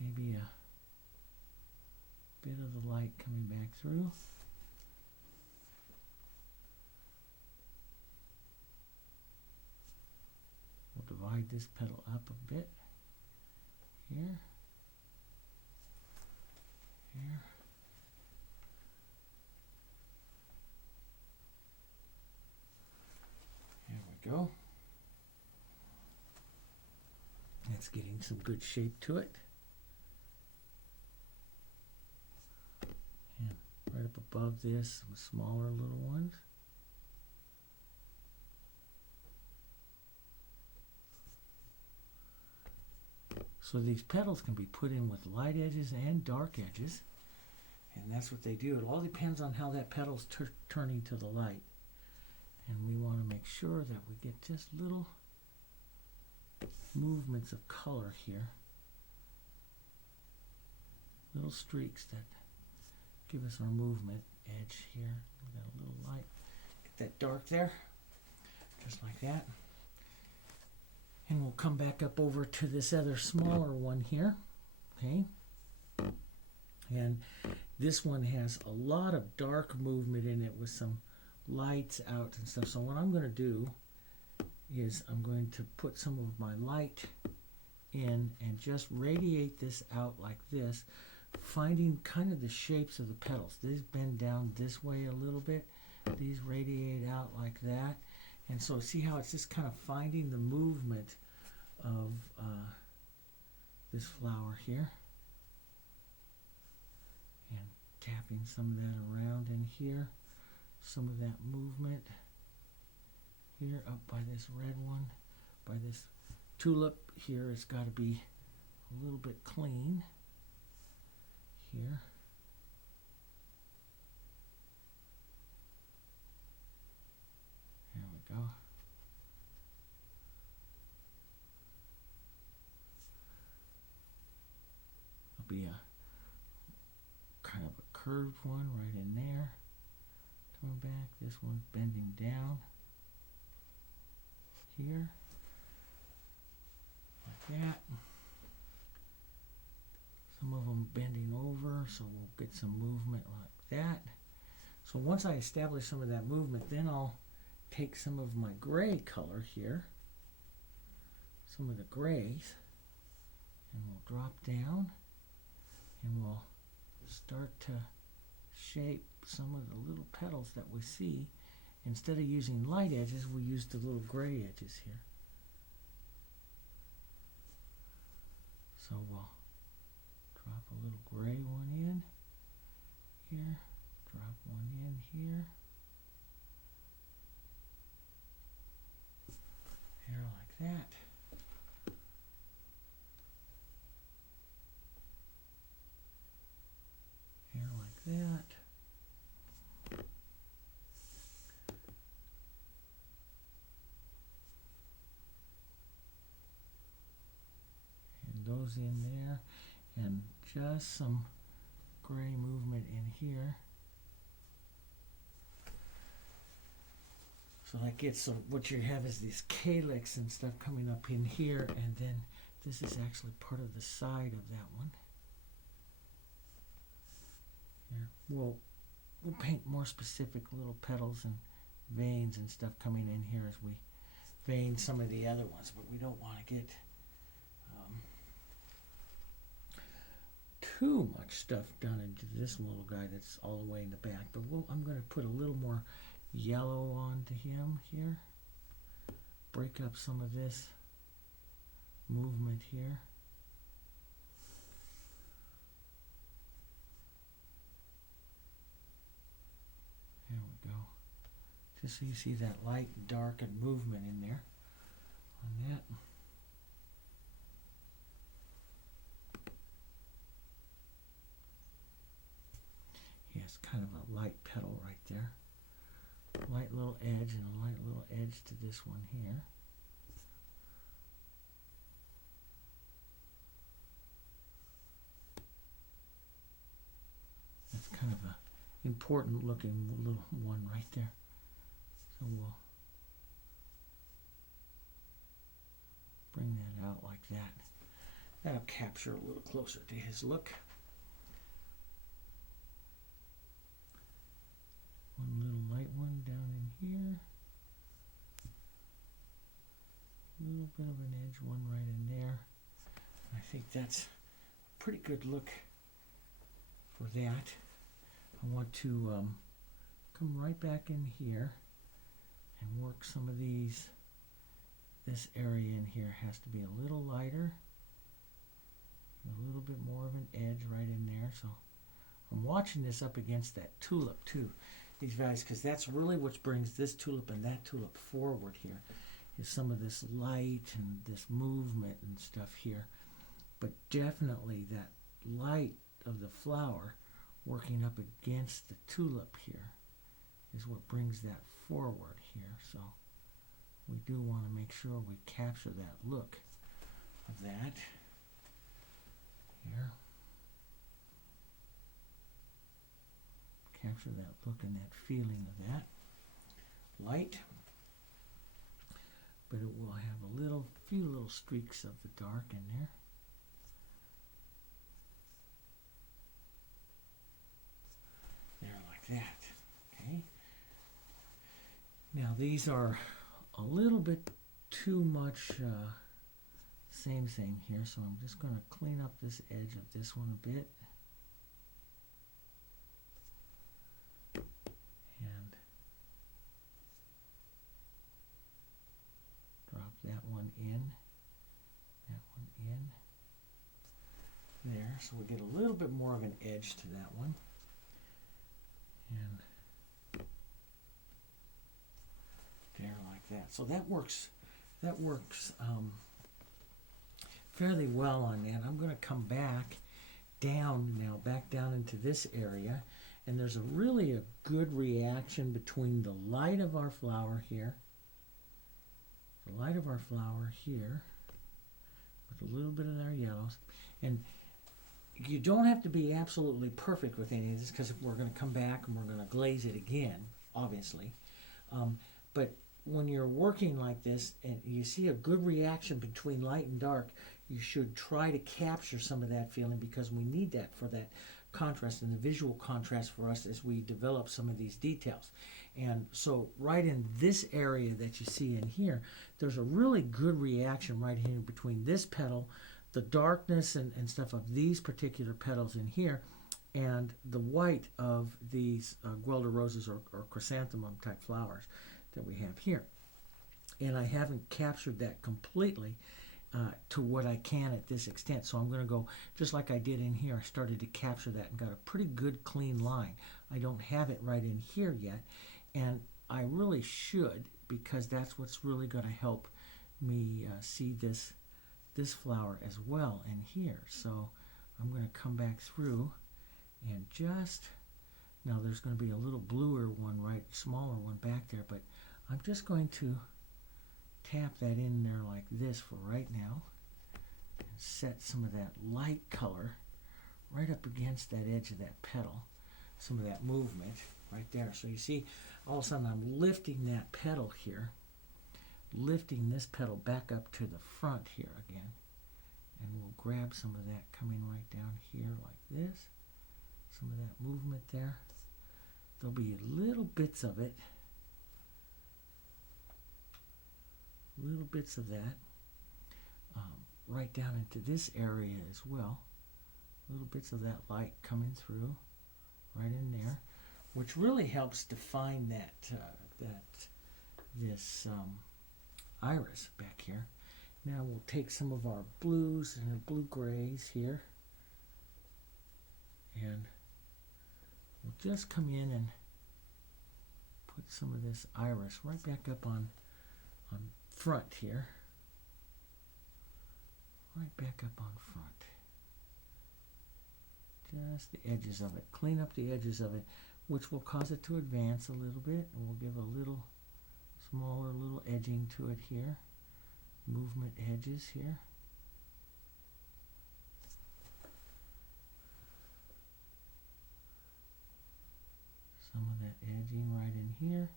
Maybe a bit of the light coming back through. We'll divide this petal up a bit. Here. Here. we go. That's getting some good shape to it. And right up above this, some smaller little ones. So these petals can be put in with light edges and dark edges. And that's what they do. It all depends on how that petal's turning to the light. And we want to make sure that we get just little movements of color here. Little streaks that give us our movement edge here. We got a little light. Get that dark there. Just like that. And we'll come back up over to this other smaller one here. Okay. And this one has a lot of dark movement in it with some lights out and stuff. So what I'm going to do is I'm going to put some of my light in and just radiate this out like this, finding kind of the shapes of the petals. These bend down this way a little bit. These radiate out like that. And so see how it's just kind of finding the movement of this flower here. And tapping some of that around in here. Some of that movement here up by this red one. By this tulip here, it's got to be a little bit clean here. There we go. There'll be a kind of a curved one right in there. Coming back, this one's bending down here, like that. Some of them bending over, so we'll get some movement like that. So once I establish some of that movement, then I'll take some of my gray color here, some of the grays, and we'll drop down, and we'll start to shape some of the little petals that we see. Instead of using light edges, we use the little gray edges here. So we'll drop a little gray one in here, drop one in here, here like that. Here like that. Those in there, and just some gray movement in here. So that gets, so what you have is these calyx and stuff coming up in here, and then this is actually part of the side of that one. Here. We'll paint more specific little petals and veins and stuff coming in here as we vein some of the other ones, but we don't want to get too much stuff done into this little guy that's all the way in the back. But I'm going to put a little more yellow onto him here. Break up some of this movement here. There we go. Just so you see that light and dark and movement in there on that. Yes, kind of a light petal right there. Light little edge and a light little edge to this one here. That's kind of a important looking little one right there. So we'll bring that out like that. That'll capture a little closer to his look. One little light one down in here. A little bit of an edge one right in there. I think that's a pretty good look for that. I want to come right back in here and work some of these this area in here has to be a little lighter, a little bit more of an edge right in there. So I'm watching this up against that tulip too, these values, because that's really what brings this tulip and that tulip forward here, is some of this light and this movement and stuff here. But definitely that light of the flower working up against the tulip here is what brings that forward here. So we do want to make sure we capture that look of that here. Capture that look and that feeling of that light. But it will have a few little streaks of the dark in there. There, like that. Okay. Now these are a little bit too much same thing here, so I'm just going to clean up this edge of this one a bit. And drop that one in. That one in. There, so we get a little bit more of an edge to that one. And there, like that. So that works fairly well on that. I'm going to come back down now, back down into this area, and there's really a good reaction between the light of our flower here, with a little bit of our yellows, and you don't have to be absolutely perfect with any of this, because we're going to come back and we're going to glaze it again, obviously. But when you're working like this and you see a good reaction between light and dark, you should try to capture some of that feeling, because we need that for that contrast and the visual contrast for us as we develop some of these details. And so right in this area that you see in here, there's a really good reaction right here between this petal, the darkness and stuff of these particular petals in here, and the white of these Guelder roses or chrysanthemum type flowers that we have here. And I haven't captured that completely to what I can at this extent. So I'm going to go just like I did in here. I started to capture that and got a pretty good clean line. I don't have it right in here yet, and I really should, because that's what's really going to help me see this flower as well in here. So I'm going to come back through and just, now there's going to be a little bluer one, right, smaller one back there, but I'm just going to tap that in there like this for right now and set some of that light color right up against that edge of that petal, some of that movement right there. So you see, all of a sudden I'm lifting that petal here, lifting this petal back up to the front here again, and we'll grab some of that coming right down here like this, some of that movement there. There'll be little bits of it, little bits of that right down into this area as well, little bits of that light coming through right in there, which really helps define this iris back here. Now we'll take some of our blues and blue grays here, and we'll just come in and put some of this iris right back up on front here, right back up on front. Just the edges of it. Clean up the edges of it, which will cause it to advance a little bit, and we'll give a little smaller little edging to it here. Movement edges here. Some of that edging right in here.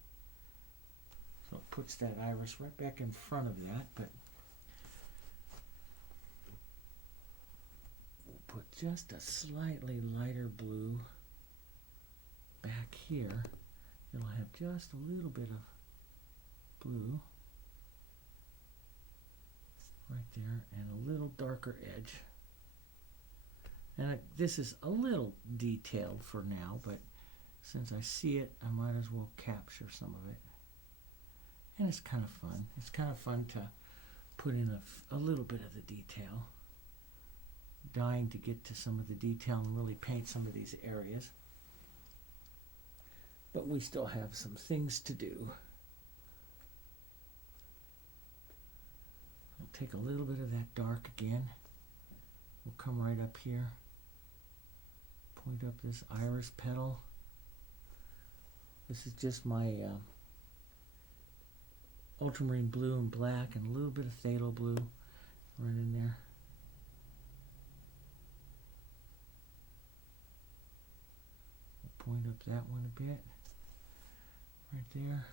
So it puts that iris right back in front of that, but we'll put just a slightly lighter blue back here. It'll have just a little bit of blue right there and a little darker edge. And this is a little detailed for now, but since I see it, I might as well capture some of it. And it's kind of fun. It's kind of fun put in a little bit of the detail. Dying to get to some of the detail and really paint some of these areas. But we still have some things to do. I'll take a little bit of that dark again. We'll come right up here. Point up this iris petal. This is just my ultramarine blue and black and a little bit of phthalo blue right in there. We'll point up that one a bit. Right there.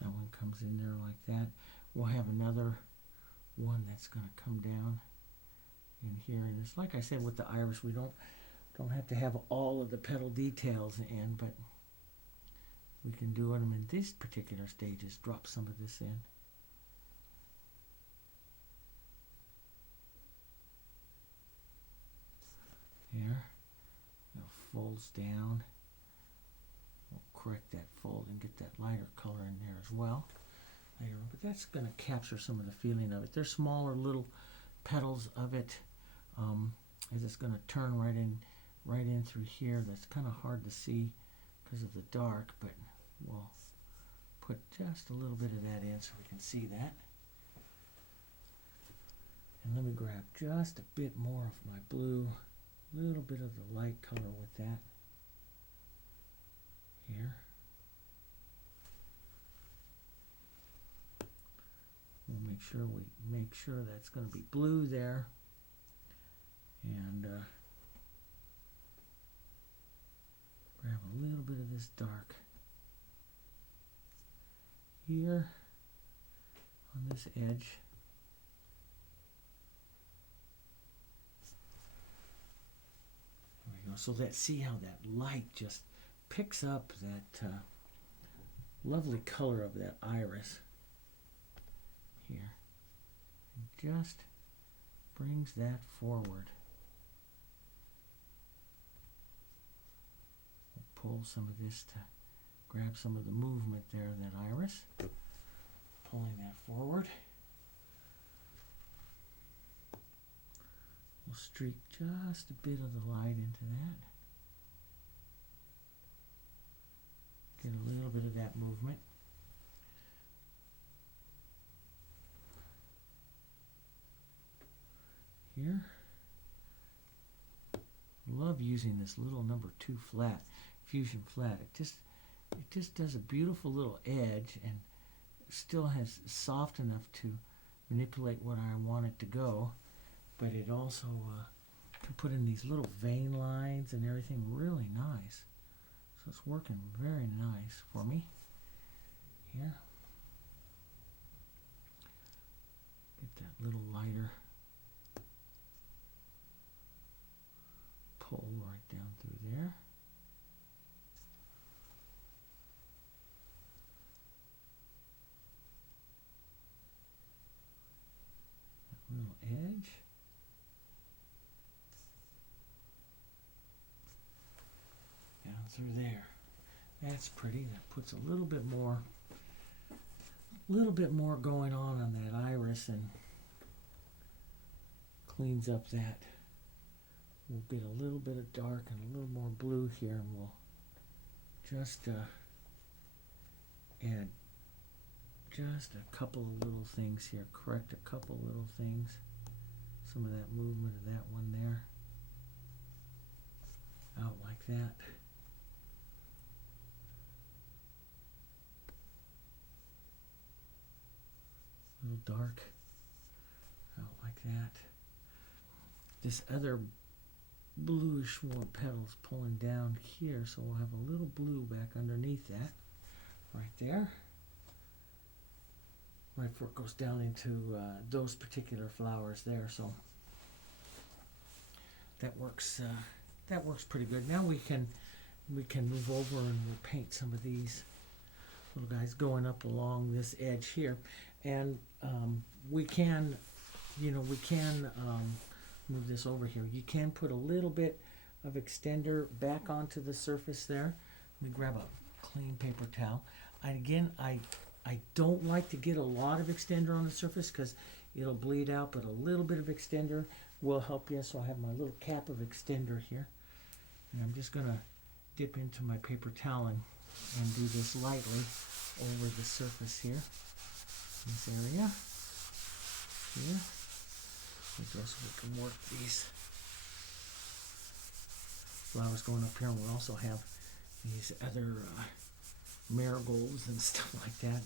That one comes in there like that. We'll have another one that's going to come down in here. And it's like I said with the iris, we don't have to have all of the petal details in, but we can do them in these particular stages. Drop some of this in. Here. It folds down. We'll correct that fold and get that lighter color in there as well. Later, but that's going to capture some of the feeling of it. There's smaller little petals of it as it's going to turn right in through here. That's kind of hard to see because of the dark, but we'll put just a little bit of that in so we can see that. And let me grab just a bit more of my blue, a little bit of the light color with that here. We'll make sure that's going to be blue there, and grab a little bit of this dark here on this edge. There we go. So see how that light just picks up that lovely color of that iris here, and just brings that forward. We'll pull some of this to grab some of the movement there, that iris, pulling that forward. We'll streak just a bit of the light into that. Get a little bit of that movement. Here. Love using this little number 2 flat, Fusion Flat. It just does a beautiful little edge and still has soft enough to manipulate what I want it to go, but it also can put in these little vein lines and everything really nice. So it's working very nice for me here. Get that little lighter pull right down through there. That little edge. Down through there. That's pretty. That puts a little bit more going on that iris and cleans up that. We'll get a little bit of dark and a little more blue here, and we'll just add just a couple of little things here. Correct a couple little things. Some of that movement of that one there. Out like that. A little dark. Out like that. This other bluish more petals pulling down here, so we'll have a little blue back underneath that right there, right before it goes down into those particular flowers there. So that works pretty good. Now we can move over and we'll paint some of these little guys going up along this edge here, and we can move this over here. You can put a little bit of extender back onto the surface there. Let me grab a clean paper towel. Again, I don't like to get a lot of extender on the surface because it'll bleed out, but a little bit of extender will help you. So I have my little cap of extender here. And I'm just going to dip into my paper towel and do this lightly over the surface here. This area. Here. I guess we can work these flowers going up here. And we'll also have these other marigolds and stuff like that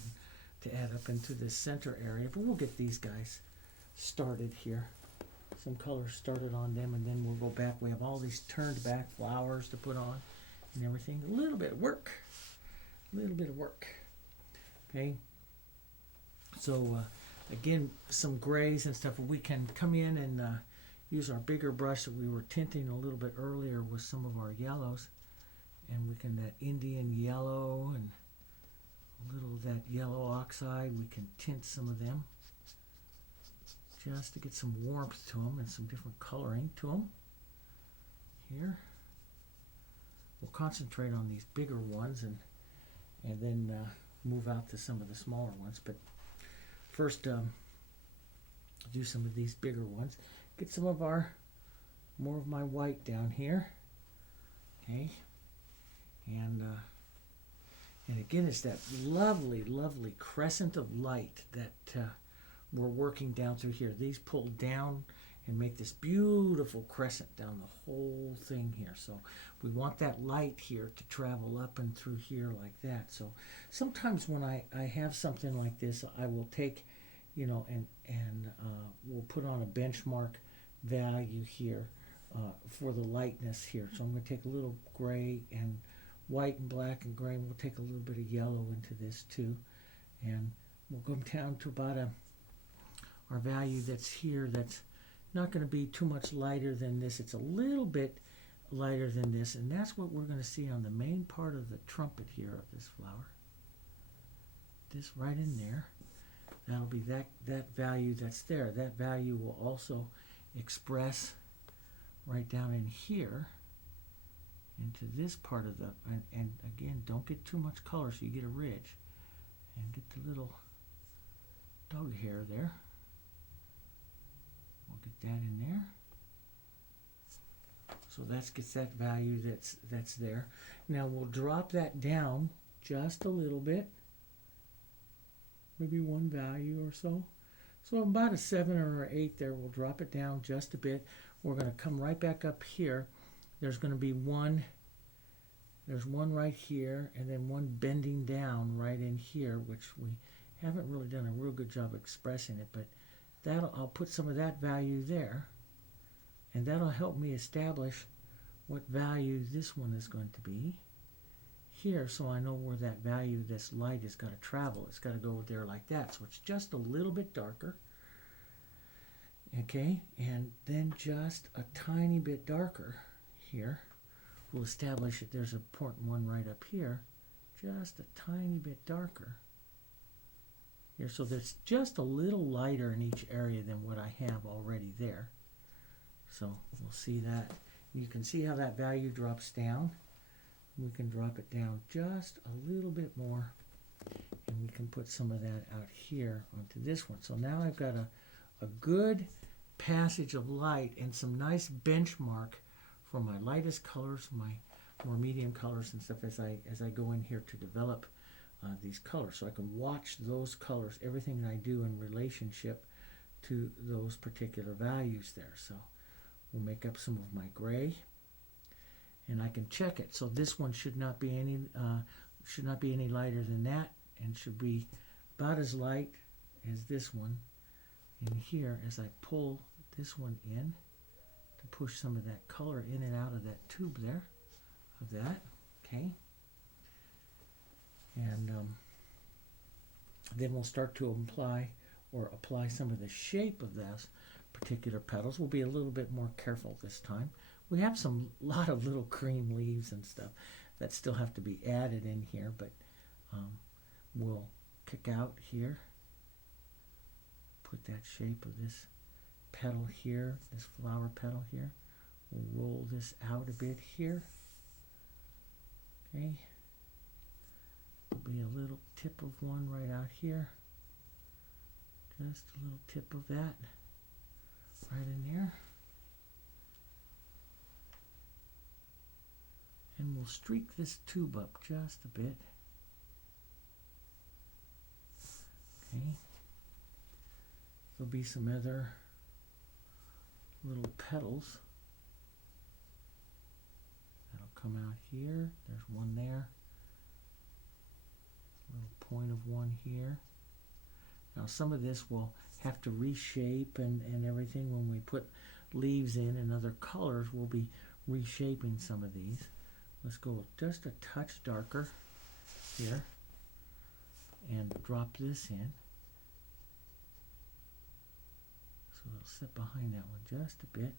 to add up into this center area. But we'll get these guys started here. Some colors started on them, and then we'll go back. We have all these turned back flowers to put on and everything. A little bit of work. A little bit of work. Okay. So again, some grays and stuff. We can come in and use our bigger brush that we were tinting a little bit earlier with some of our yellows. And we can, that Indian yellow and a little of that yellow oxide, we can tint some of them just to get some warmth to them and some different coloring to them. Here. We'll concentrate on these bigger ones and then move out to some of the smaller ones. But first, do some of these bigger ones. Get some of more of my white down here. Okay. And again, it's that lovely, lovely crescent of light that we're working down through here. These pull down and make this beautiful crescent down the whole thing here. So we want that light here to travel up and through here like that. So sometimes when I have something like this, I will take, and we'll put on a benchmark value here for the lightness here. So I'm going to take a little gray and white and black and gray, and we'll take a little bit of yellow into this too. And we'll go down to about our value that's here, that's not going to be too much lighter than this. It's a little bit lighter than this, and that's what we're going to see on the main part of the trumpet here of this flower. This right in there. That'll be that value that's there. That value will also express right down in here into this part of the, and again, don't get too much color so you get a ridge. And get the little dog hair there. We'll get that in there. So that gets that value that's there. Now we'll drop that down just a little bit. Maybe one value or so. So about a 7 or an 8 there. We'll drop it down just a bit. We're going to come right back up here. There's going to be one. There's one right here, and then one bending down right in here, which we haven't really done a real good job expressing it, but I'll put some of that value there, and that'll help me establish what value this one is going to be here, so I know where that value, this light, has got to travel. It's got to go there like that, so it's just a little bit darker. Okay, and then just a tiny bit darker here. We'll establish that there's an important one right up here, just a tiny bit darker here. So there's just a little lighter in each area than what I have already there. So we'll see that. You can see how that value drops down. We can drop it down just a little bit more, and we can put some of that out here onto this one. So now I've got a good passage of light and some nice benchmark for my lightest colors, my more medium colors and stuff as I go in here to develop these colors. So I can watch those colors, everything that I do in relationship to those particular values there. So we'll make up some of my gray, and I can check it. So this one should not be any lighter than that, and should be about as light as this one in here as I pull this one in to push some of that color in and out of that tube there, of that, okay? And then we'll start to apply some of the shape of those particular petals. We'll be a little bit more careful this time. We have lot of little cream leaves and stuff that still have to be added in here, but we'll kick out here, put that shape of this petal here, this flower petal here. We'll roll this out a bit here. Okay. be a little tip of one right out here. Just a little tip of that right in there. And we'll streak this tube up just a bit. Okay. There'll be some other little petals that'll come out here. There's one there. A little point of one here. Now some of this will have to reshape and everything when we put leaves in and other colors. We'll be reshaping some of these. Let's go just a touch darker here and drop this in. So it'll sit behind that one just a bit.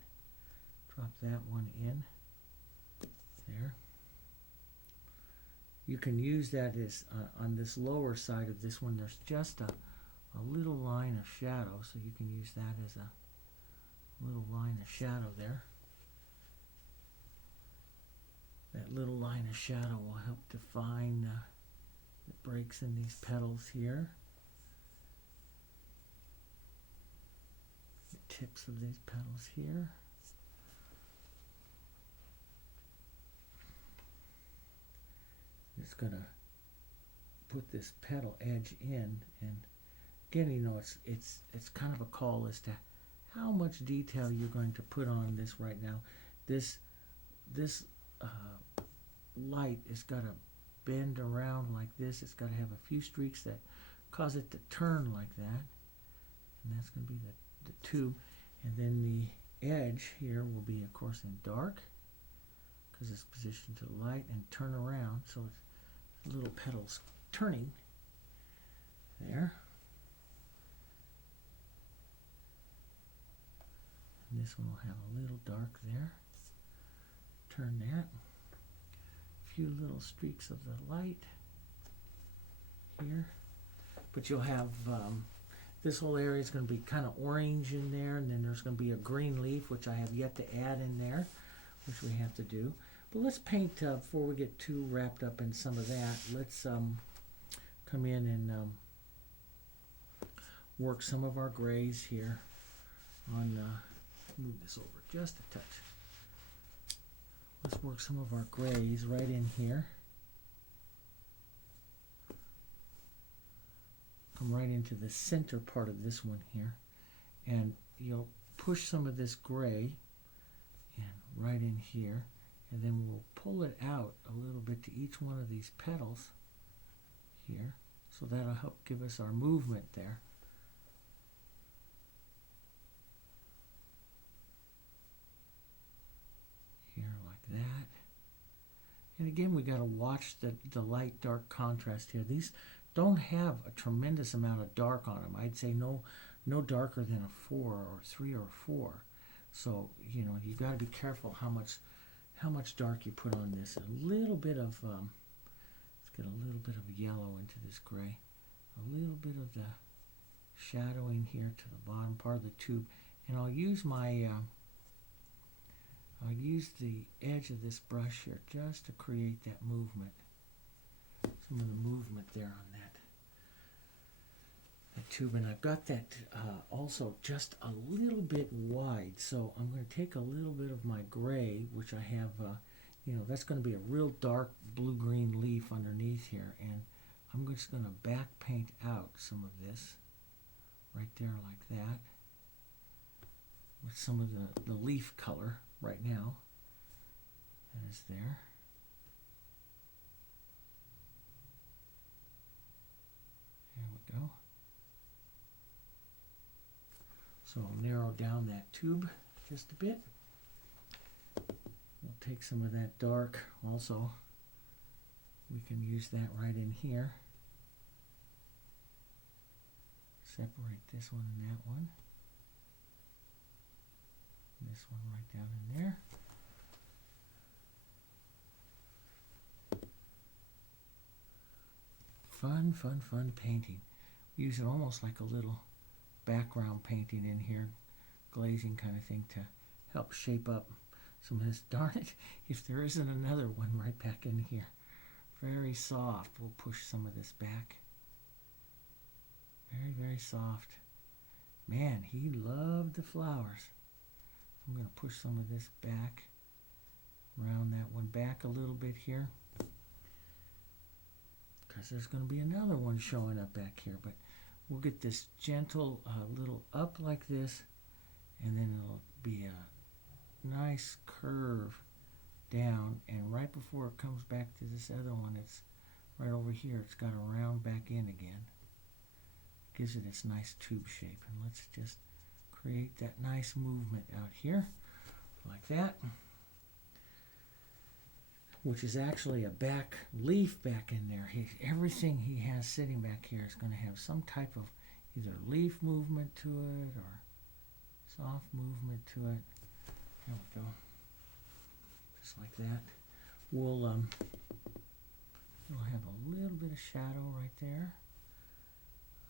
Drop that one in there. You can use that as on this lower side of this one. There's just a little line of shadow, so you can use that as a little line of shadow there. That little line of shadow will help define the breaks in these petals here. The tips of these petals here. It's going to put this petal edge in, and again, you know, it's kind of a call as to how much detail you're going to put on this right now. This light has got to bend around like this. It's got to have a few streaks that cause it to turn like that, and that's going to be the tube. And then the edge here will be, of course, in dark because it's positioned to the light, and turn around so it's little petals turning there. And this one will have a little dark there. Turn that. A few little streaks of the light here. But you'll have this whole area is going to be kind of orange in there, and then there's going to be a green leaf, which I have yet to add in there, which we have to do. But let's paint before we get too wrapped up in some of that. Let's come in and work some of our grays here on, move this over just a touch. Let's work some of our grays right in here. Come right into the center part of this one here, and you'll push some of this gray and right in here, and then we'll pull it out a little bit to each one of these petals here, so that'll help give us our movement there. Here like that. And again, we got to watch the light dark contrast here. These don't have a tremendous amount of dark on them. I'd say no darker than a 4 or 3 or 4. So, you know, you got to be careful how much dark you put on this. A little bit of let's get a little bit of yellow into this gray. A little bit of the shadowing here to the bottom part of the tube, and I'll use my I'll use the edge of this brush here just to create that movement. Some of the movement there on that tube, and I've got that also just a little bit wide, so I'm going to take a little bit of my gray, which I have, you know, that's going to be a real dark blue-green leaf underneath here, and I'm just going to back paint out some of this right there like that with some of the leaf color right now that is there. There we go. So I'll narrow down that tube just a bit. We'll take some of that dark also. We can use that right in here. Separate this one and that one. This one right down in there. Fun painting. Use it almost like a little background painting in here, glazing kind of thing to help shape up some of this. Darn it, if there isn't another one right back in here Very soft. We'll push some of this back. Very, very soft. Man, he loved the flowers. I'm going to push some of this back. Round that one back a little bit here. Because there's going to be another one showing up back here. But we'll get this gentle little up like this. And then it'll be a nice curve down. And right before it comes back to this other one, it's right over here. It's got to round back in again. Gives it its nice tube shape. And let's just create that nice movement out here. Like that. Which is actually a back leaf back in there. Everything he has sitting back here is going to have some type of either leaf movement to it or soft movement to it. There we go. Just like that. We'll have a little bit of shadow right there.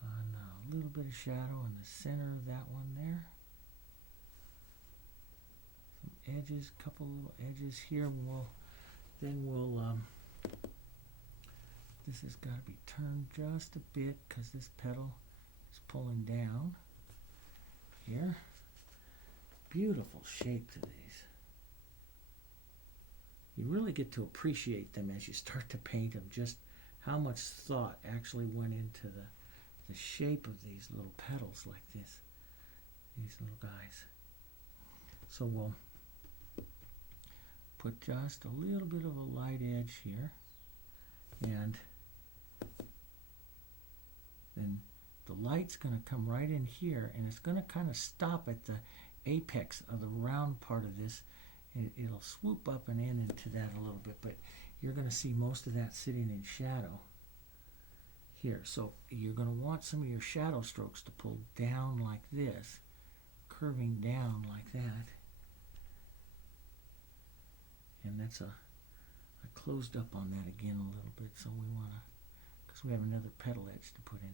And a little bit of shadow in the center of that one there. Some edges, couple little edges here. This has got to be turned just a bit because this petal is pulling down here. Beautiful shape to these. You really get to appreciate them as you start to paint them, just how much thought actually went into the shape of these little petals like this, these little guys. So we'll put just a little bit of a light edge here, and then the light's going to come right in here, and it's going to kind of stop at the apex of the round part of this, and it'll swoop up and in into that a little bit, but you're going to see most of that sitting in shadow here. So you're going to want some of your shadow strokes to pull down like this, curving down like that. And that's I closed up on that again a little bit, so we want to, because we have another petal edge to put in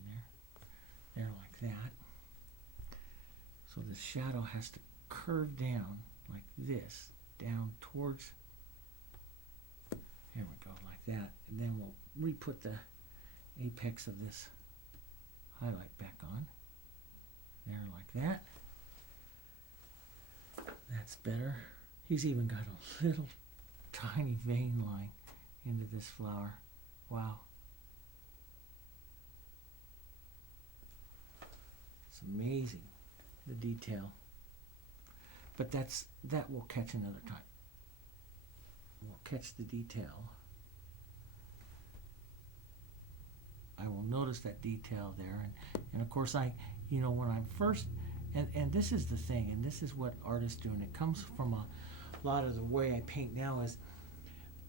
there like that. So the shadow has to curve down like this, down towards, there we go, like that. And then we'll re-put the apex of this highlight back on, there like that. That's better. He's even got a little tiny vein line into this flower. Wow. It's amazing, the detail. But that will catch another time. We'll catch the detail. I will notice that detail there. And of course when I'm first, and this is the thing, and this is what artists do, and it comes from a lot of the way I paint now is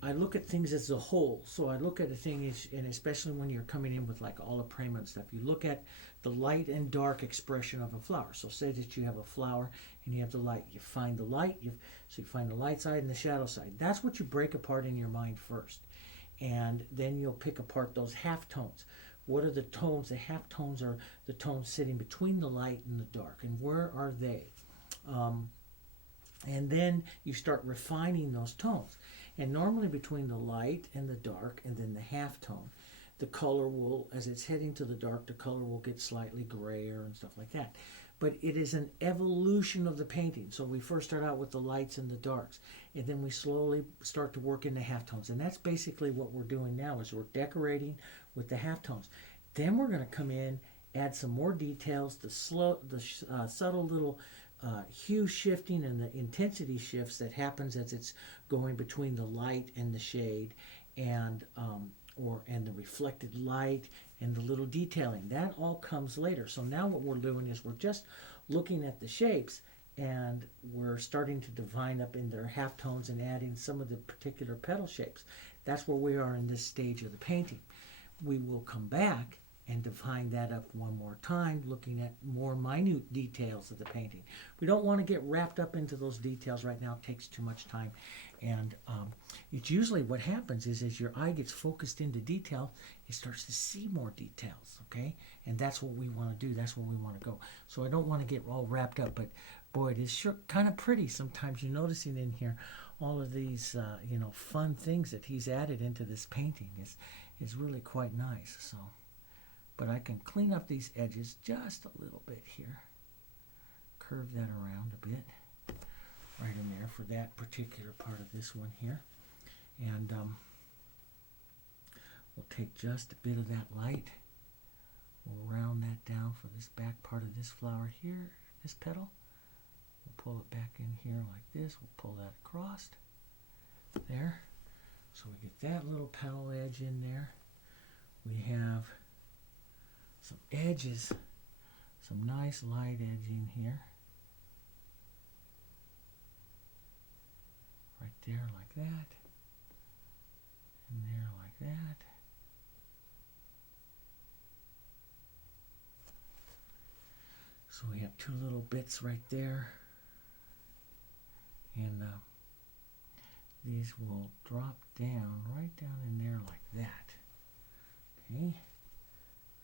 I look at things as a whole. So I look at a thing, and especially when you're coming in with like Alla-Prima and stuff, you look at the light and dark expression of a flower. So say that you have a flower and you have the light. You find the light, so you find the light side and the shadow side. That's what you break apart in your mind first. And then you'll pick apart those half tones. What are the tones? The half tones are the tones sitting between the light and the dark. And where are they? And then you start refining those tones. And normally between the light and the dark and then the half tone, the color will, as it's heading to the dark, the color will get slightly grayer and stuff like that. But it is an evolution of the painting. So we first start out with the lights and the darks, and then we slowly start to work in the halftones. And that's basically what we're doing now, is we're decorating with the halftones. Then we're going to come in, add some more details, the subtle little hue shifting and the intensity shifts that happens as it's going between the light and the shade, and the reflected light and the little detailing. That all comes later. So now what we're doing is we're just looking at the shapes, and we're starting to divine up in their halftones and adding some of the particular petal shapes. That's where we are in this stage of the painting. We will come back and define that up one more time, looking at more minute details of the painting. We don't want to get wrapped up into those details right now. It takes too much time. And it's usually what happens is as your eye gets focused into detail, it starts to see more details, okay? And that's what we want to do. That's where we want to go. So I don't want to get all wrapped up, but boy, it is sure kind of pretty sometimes. You're noticing in here all of these fun things that he's added into this painting is really quite nice. So, but I can clean up these edges just a little bit here, curve that around a bit right in there for that particular part of this one here, and we'll take just a bit of that light. We'll round that down for this back part of this flower here, this petal. We'll pull it back in here like this. We'll pull that across there. So we get that little petal edge in there. We have some edges, some nice light edging here. Right there like that. And there like that. So we have two little bits right there. And these will drop down right down in there like that. Okay.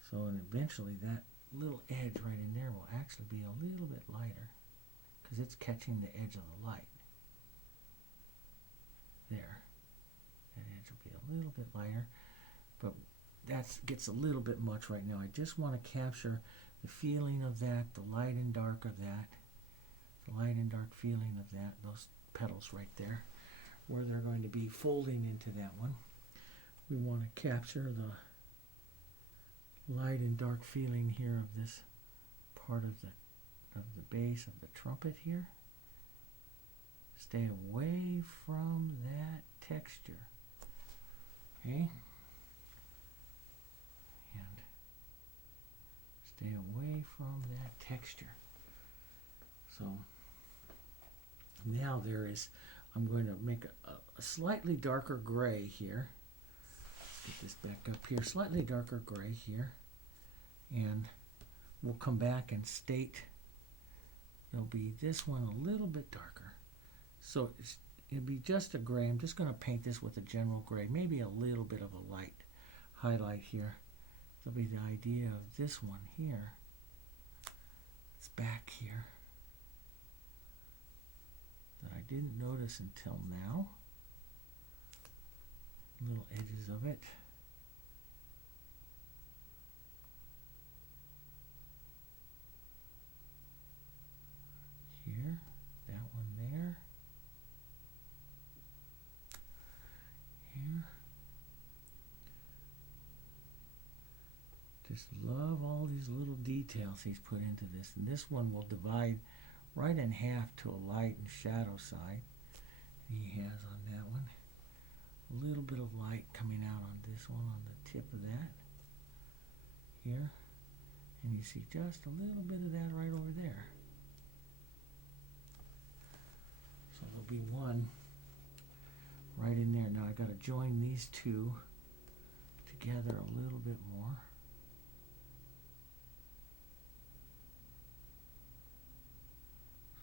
So and eventually that little edge right in there will actually be a little bit lighter because it's catching the edge of the light. There. That edge will be a little bit lighter, but that gets a little bit much right now. I just want to capture the feeling of that, the light and dark of that, the light and dark feeling of that, those petals right there, where they're going to be folding into that one. We want to capture the light and dark feeling here of this part of the base of the trumpet here. Stay away from that texture. Okay? And stay away from that texture. So now I'm going to make a slightly darker gray here. Get this back up here, slightly darker gray here. And we'll come back and state there'll be this one a little bit darker. So it'll be just a gray. I'm just going to paint this with a general gray, maybe a little bit of a light highlight here. There'll be the idea of this one here. It's back here that I didn't notice until now. Little edges of it. Here, that one there. Here. Just love all these little details he's put into this. And this one will divide right in half to a light and shadow side. He has on that one. A little bit of light coming out on this one, on the tip of that. Here. And you see just a little bit of that right over there. So there'll be one right in there. Now I got to join these two together a little bit more.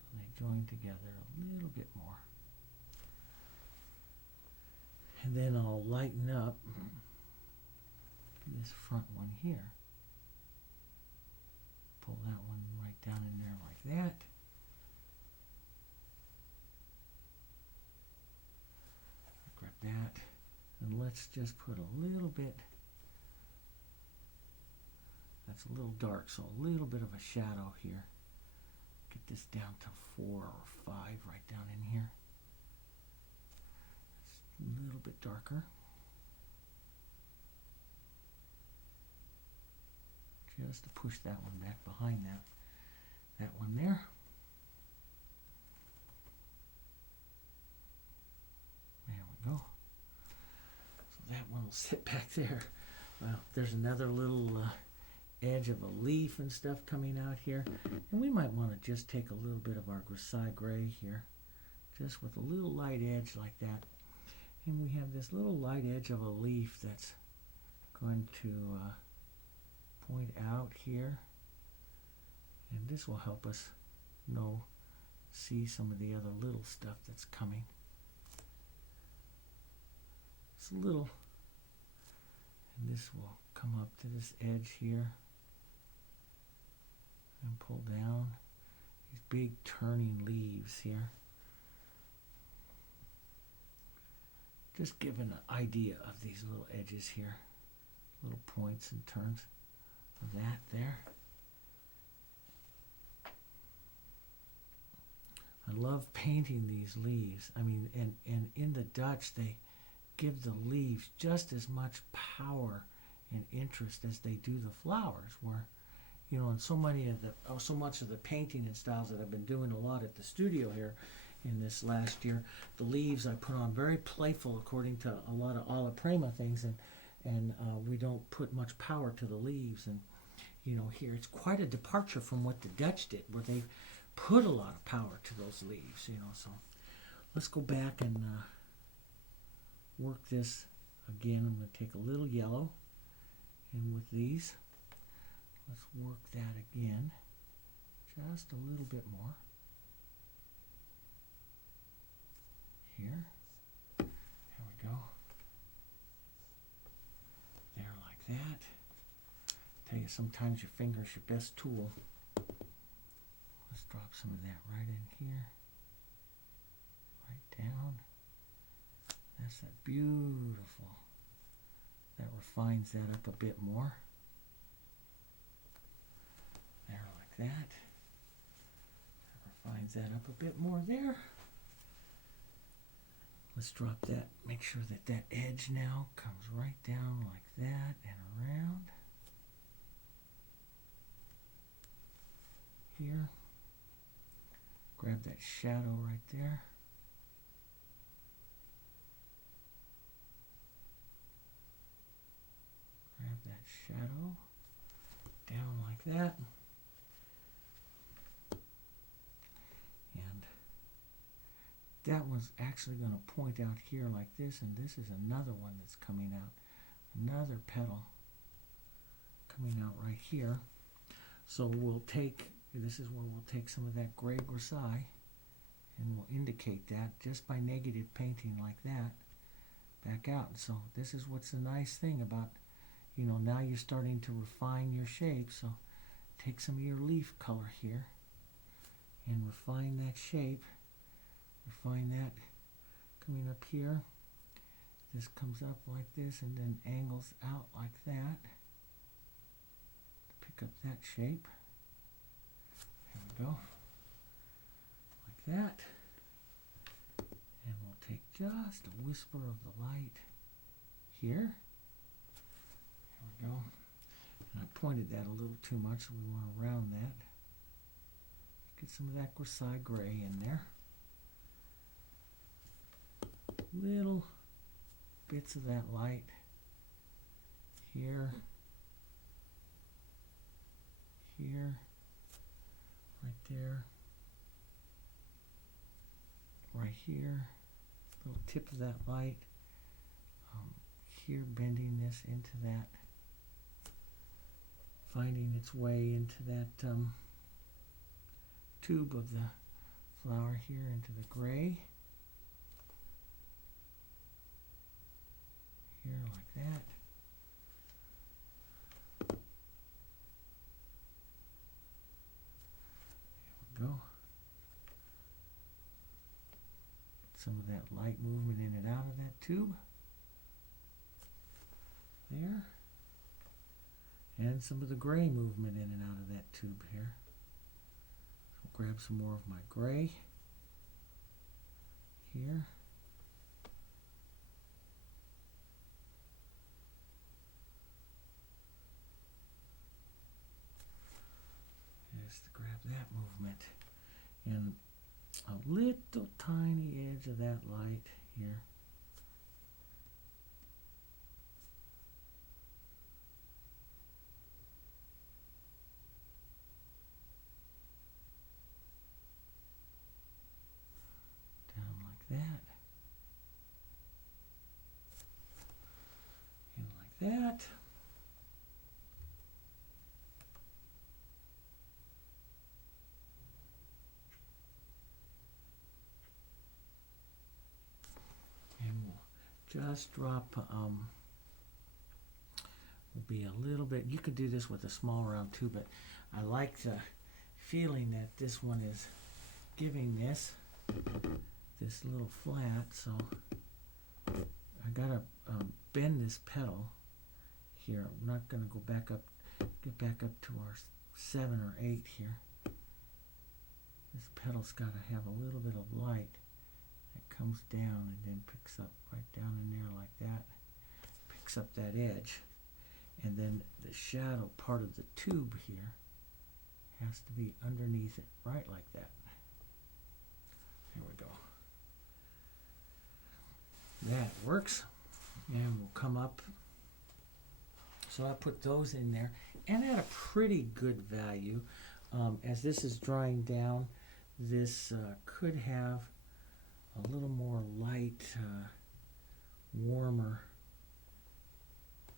So they join together a little bit more. And then I'll lighten up this front one here. Pull that one right down in there like that. Grab that. And let's just put a little bit, that's a little dark, so a little bit of a shadow here. Get this down to 4 or 5 right down in here. It's a little bit darker. Just to push that one back behind that one there. There we go. So that one will sit back there. Well, there's another little edge of a leaf and stuff coming out here. And we might want to just take a little bit of our Grisaille gray here, just with a little light edge like that. And we have this little light edge of a leaf that's going to point out here, and this will help us see some of the other little stuff that's coming. It's a little, and this will come up to this edge here and pull down these big turning leaves here. Just give an idea of these little edges here, little points and turns of that there. I love painting these leaves. I mean, and in the Dutch, they give the leaves just as much power and interest as they do the flowers. Where, you know, in so much of the painting and styles that I've been doing a lot at the studio here in this last year, the leaves I put on very playful according to a lot of alla prima things, and we don't put much power to the leaves. And you know, here it's quite a departure from what the Dutch did, where they put a lot of power to those leaves. You know, so let's go back and work this again. I'm going to take a little yellow, and with these, let's work that again, just a little bit more. Here, there we go. There, like that. Tell you, sometimes your finger's your best tool. Let's drop some of that right in here, right down. That's that beautiful. That refines that up a bit more. There, like that. That refines that up a bit more there. Let's drop that, make sure that that edge now comes right down like that and around. Here. Grab that shadow right there. Grab that shadow down like that. And that one's actually going to point out here like this, and this is another one that's coming out. Another petal coming out right here. So we'll take, this is where we'll take some of that gray grisaille, and we'll indicate that just by negative painting like that back out. And so this is what's the nice thing about, you know, now you're starting to refine your shape. So take some of your leaf color here and refine that shape. Refine that coming up here. This comes up like this and then angles out like that. Pick up that shape. There we go. Like that. And we'll take just a whisper of the light here. There we go. And I pointed that a little too much, so we want to round that. Get some of that grisaille gray in there. Little bits of that light here, here, right there, right here, little tip of that light, here bending this into that, finding its way into that tube of the flower here, into the gray. Here like that. There we go. Some of that light movement in and out of that tube. There. And some of the gray movement in and out of that tube here. So we'll grab some more of my gray here. Just to grab that movement, and a little tiny edge of that light here. Down like that. And like that. Just drop, will be a little bit, you could do this with a small round too, but I like the feeling that this one is giving this little flat, so I gotta bend this petal here. I'm not gonna go back up, get back up to our 7 or 8 here. This petal's gotta have a little bit of light that comes down and then picks up right down in there like that. Picks up that edge. And then the shadow part of the tube here has to be underneath it, right like that. There we go. That works. And we'll come up. So I put those in there and at a pretty good value. As this is drying down, this could have a little more light, warmer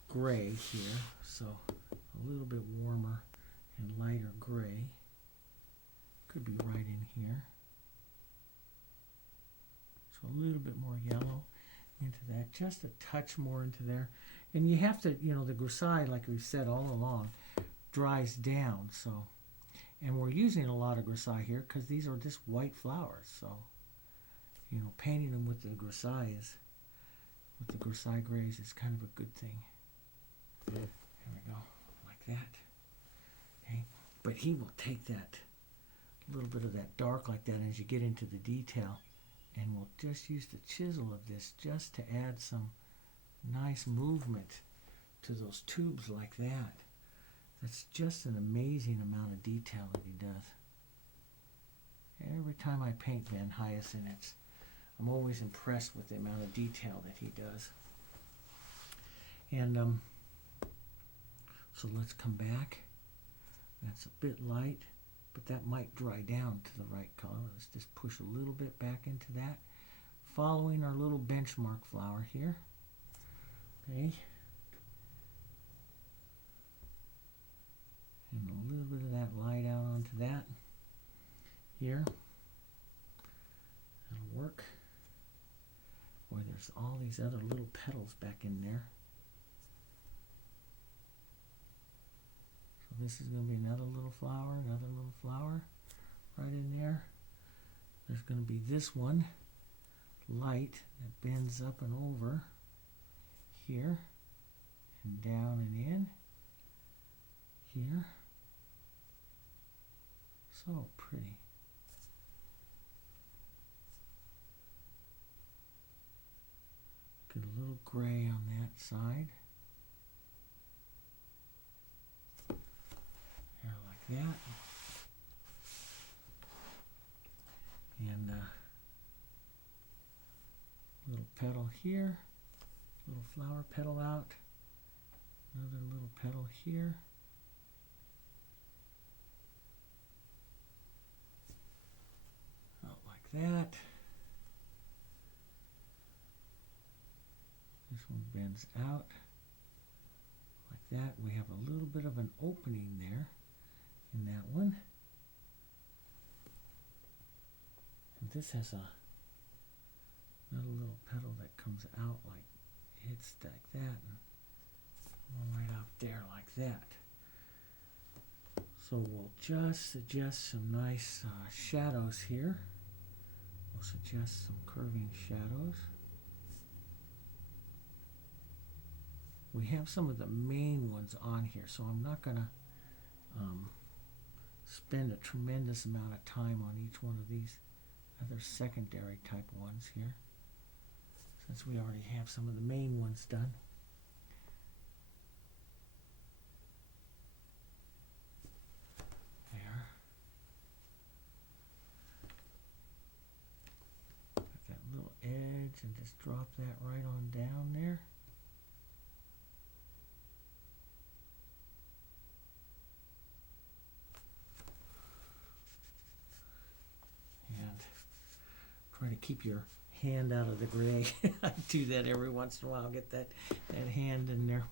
gray here. So a little bit warmer and lighter gray. Could be right in here. So a little bit more yellow into that, just a touch more into there. And you have to, the grisaille, like we've said all along, dries down. So, and we're using a lot of grisaille here because these are just white flowers. So, painting them with the grisaille grays is kind of a good thing. There we go, like that. Okay, but he will take that little bit of that dark like that as you get into the detail, and we'll just use the chisel of this just to add some nice movement to those tubes like that. That's just an amazing amount of detail that he does. Every time I paint Van Hyacinth, I'm always impressed with the amount of detail that he does. And so let's come back. That's a bit light, but that might dry down to the right color. Let's just push a little bit back into that, following our little benchmark flower here. Okay. And a little bit of that light out onto that here. That'll work. Boy, there's all these other little petals back in there. So this is going to be another little flower right in there. There's going to be this one, light, that bends up and over here and down and in here. So pretty. Get a little gray on that side. There, like that. And little petal here. Little flower petal out. Another little petal here. Out like that. This one bends out like that. We have a little bit of an opening there in that one. And this has another little petal that comes out like hits like that, and one right out there like that. So we'll just suggest some nice shadows here. We'll suggest some curving shadows. We have some of the main ones on here, so I'm not going to spend a tremendous amount of time on each one of these other secondary type ones here, since we already have some of the main ones done. There. Got that little edge and just drop that right on down there. Try to keep your hand out of the gray. I do that every once in a while. Get that hand in there.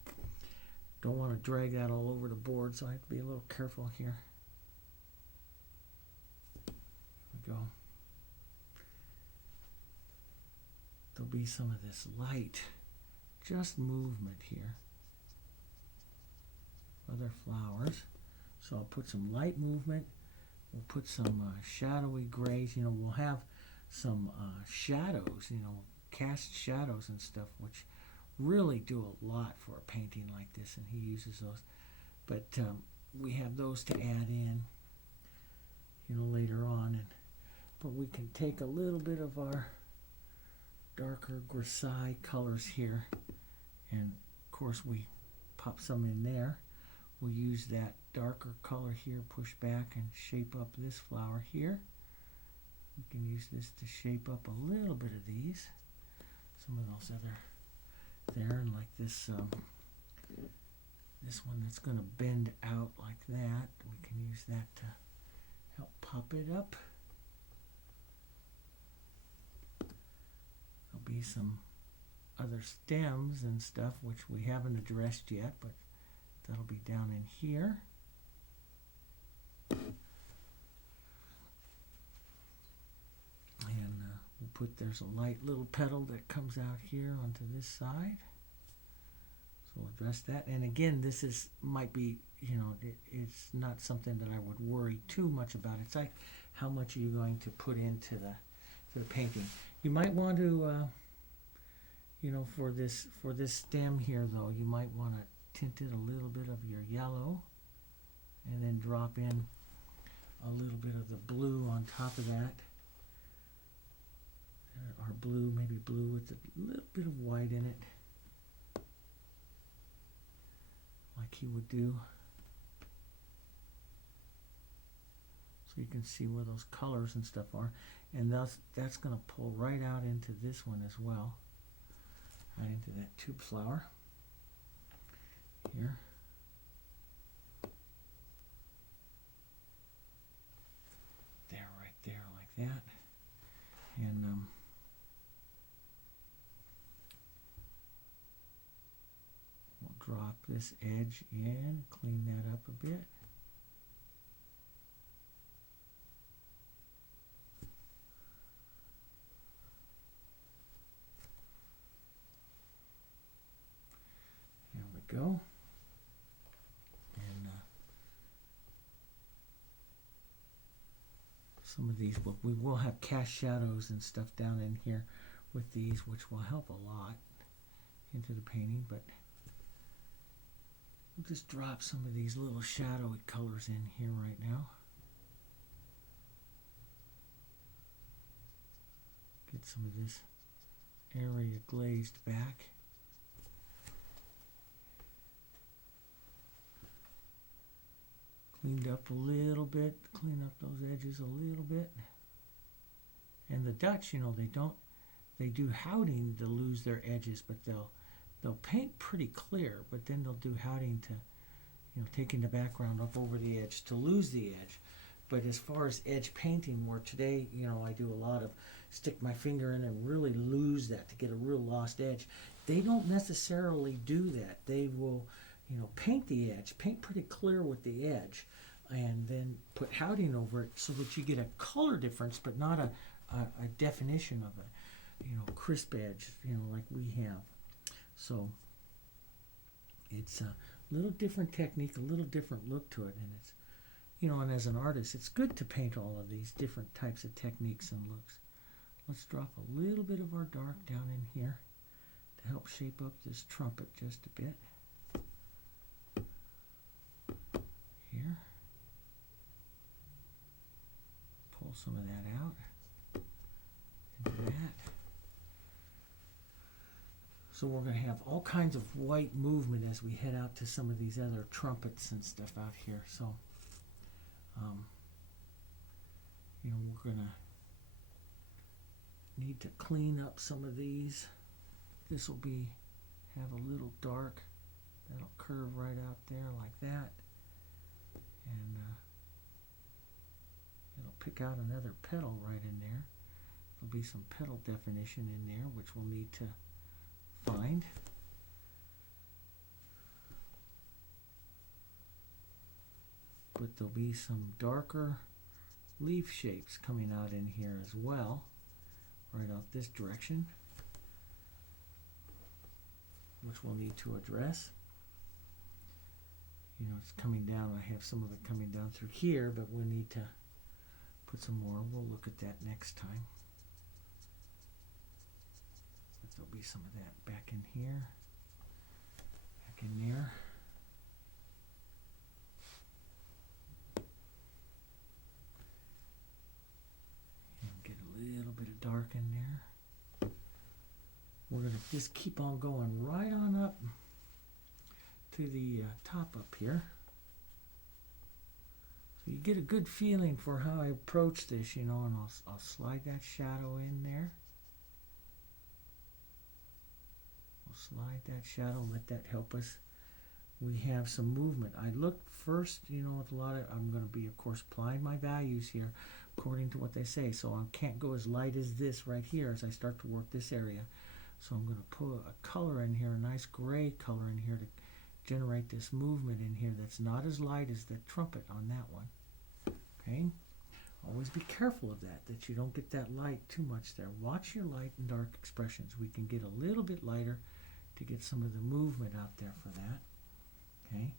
Don't want to drag that all over the board, so I have to be a little careful here. There we go. There'll be some of this light, just movement here. Other flowers. So I'll put some light movement. We'll put some shadowy grays. We'll have some shadows, cast shadows and stuff, which really do a lot for a painting like this, and he uses those. But we have those to add in, later on. But we can take a little bit of our darker grisaille colors here, and of course we pop some in there. We'll use that darker color here, push back and shape up this flower here. We can use this to shape up a little bit of these, some of those other there, and like this this one that's going to bend out like that. We can use that to help pop it up. There'll be some other stems and stuff which we haven't addressed yet, but that'll be down in here. And there's a light little petal that comes out here onto this side. So we'll address that. And again, this might be, it's not something that I would worry too much about. It's like, how much are you going to put into the painting? You might want to, for this stem here though, you might want to tint it a little bit of your yellow, and then drop in a little bit of the blue on top of that. Or blue, maybe blue with a little bit of white in it, like he would do. So you can see where those colors and stuff are. And that's going to pull right out into this one as well. Right into that tube flower here. There, right there, like that. And we'll drop this edge in, clean that up a bit. There we go. And some of these, we will have cast shadows and stuff down in here with these, which will help a lot into the painting, but we'll just drop some of these little shadowy colors in here right now. Get some of this area glazed back. Cleaned up a little bit, clean up those edges a little bit. And the Dutch, they do houting to lose their edges, but they'll paint pretty clear, but then they'll do houting to, taking the background up over the edge to lose the edge. But as far as edge painting, where today, I do a lot of stick my finger in and really lose that to get a real lost edge. They don't necessarily do that. They will, paint the edge, paint pretty clear with the edge, and then put houting over it so that you get a color difference, but not a definition of a, crisp edge, like we have. So it's a little different technique, a little different look to it, and it's, and as an artist, it's good to paint all of these different types of techniques and looks. Let's drop a little bit of our dark down in here to help shape up this trumpet just a bit. Here. Pull some of that out. Into that. So we're going to have all kinds of white movement as we head out to some of these other trumpets and stuff out here. So, we're going to need to clean up some of these. This will have a little dark. That'll curve right out there like that. And it'll pick out another petal right in there. There'll be some petal definition in there, which we'll need to find. But there'll be some darker leaf shapes coming out in here as well, right out this direction, which we'll need to address. It's coming down. I have some of it coming down through here, but we'll need to put some more. We'll look at that next time. if there'll be some of that back in here, back in there. And get a little bit of dark in there. We're going to just keep on going right on up to the top up here. So you get a good feeling for how I approach this, you know, and I'll slide that shadow in there. We'll slide that shadow, let that help us. We have some movement. I looked first, you know, with a lot of, I'm going to be, of course, applying my values here according to what they say. So I can't go as light as this right here as I start to work this area. So I'm going to put a color in here, a nice gray color in here to generate this movement in here that's not as light as the trumpet on that one. Okay? Always be careful of that you don't get that light too much there. Watch your light and dark expressions. We can get a little bit lighter to get some of the movement out there for that. Okay?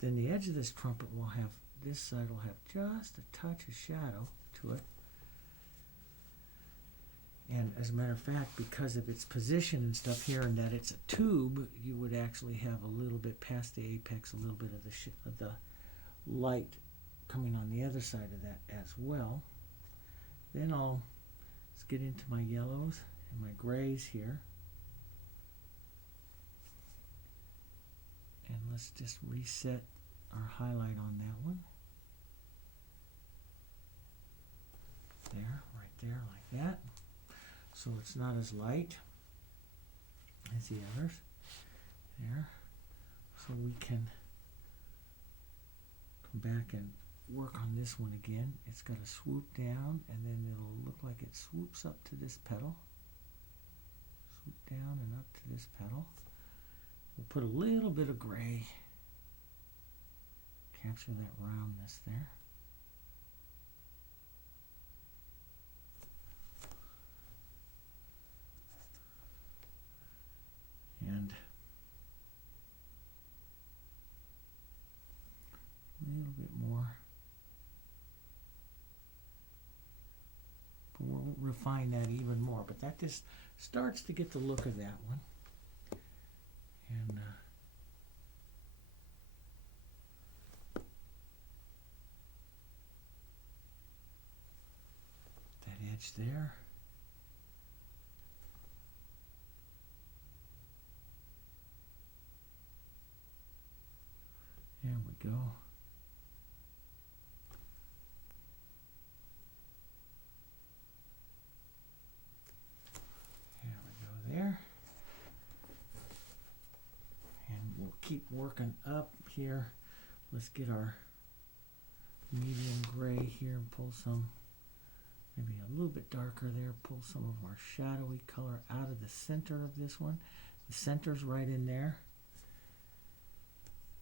Then the edge of this trumpet will have, this side will have just a touch of shadow to it. And as a matter of fact, because of its position and stuff here and that it's a tube, you would actually have a little bit past the apex, a little bit of the light coming on the other side of that as well. Then let's get into my yellows and my grays here. And let's just reset our highlight on that one. There, right there, like that. So it's not as light as the others. There. So we can come back and work on this one again. It's got to swoop down and then it'll look like it swoops up to this petal. Swoop down and up to this petal. We'll put a little bit of gray. Capture that roundness there. And a little bit more. But we'll refine that even more. But that just starts to get the look of that one. And that edge there. There we go. There we go there. And we'll keep working up here. Let's get our medium gray here and pull some, maybe a little bit darker there. Pull some of our shadowy color out of the center of this one. The center's right in there.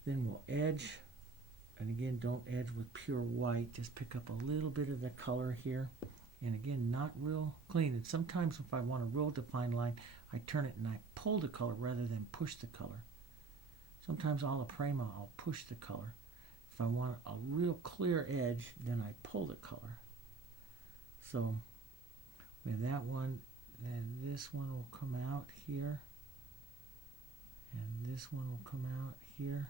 Then we'll edge, and again, don't edge with pure white. Just pick up a little bit of the color here. And again, not real clean. And sometimes if I want a real defined line, I turn it and I pull the color rather than push the color. Sometimes alla prima, I'll push the color. If I want a real clear edge, then I pull the color. So with that one, then this one will come out here. And this one will come out here.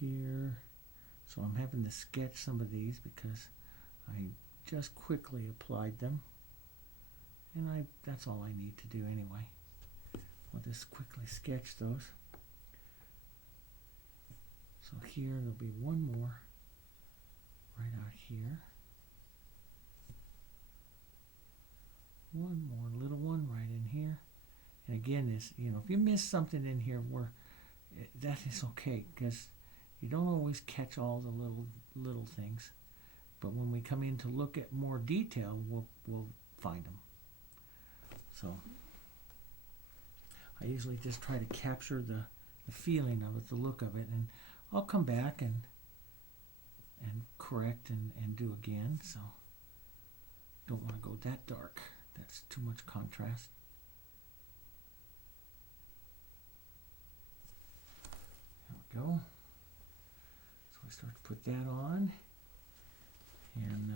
Here. So I'm having to sketch some of these because I just quickly applied them. And that's all I need to do anyway. I'll just quickly sketch those. So here there'll be one more right out here. One more little one right in here. And again, this, you know, if you miss something in here, that is okay, because you don't always catch all the little things. But when we come in to look at more detail, we'll find them. So I usually just try to capture the feeling of it, the look of it, and I'll come back and correct and do again. So don't want to go that dark. That's too much contrast. There we go. So I start to put that on, and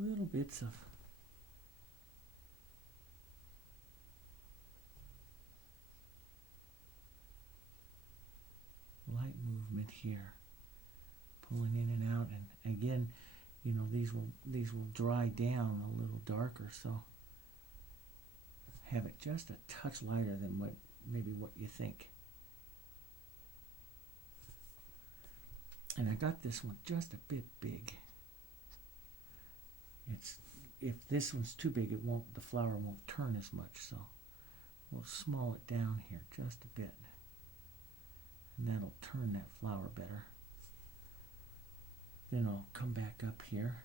little bits of light movement here, pulling in and out, and again, you know, these will dry down a little darker, so have it just a touch lighter than what you think. And I got this one just a bit big. If this one's too big, the flower won't turn as much, so we'll small it down here just a bit, and that'll turn that flower better. Then I'll come back up here,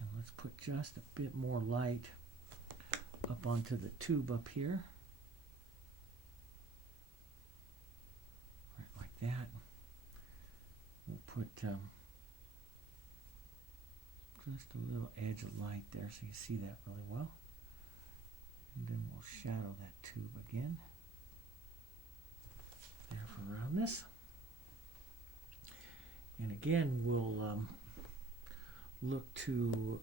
and let's put just a bit more light up onto the tube up here, right like that. We'll put just a little edge of light there so you see that really well, and then we'll shadow that tube again there for roundness. And again, we'll look to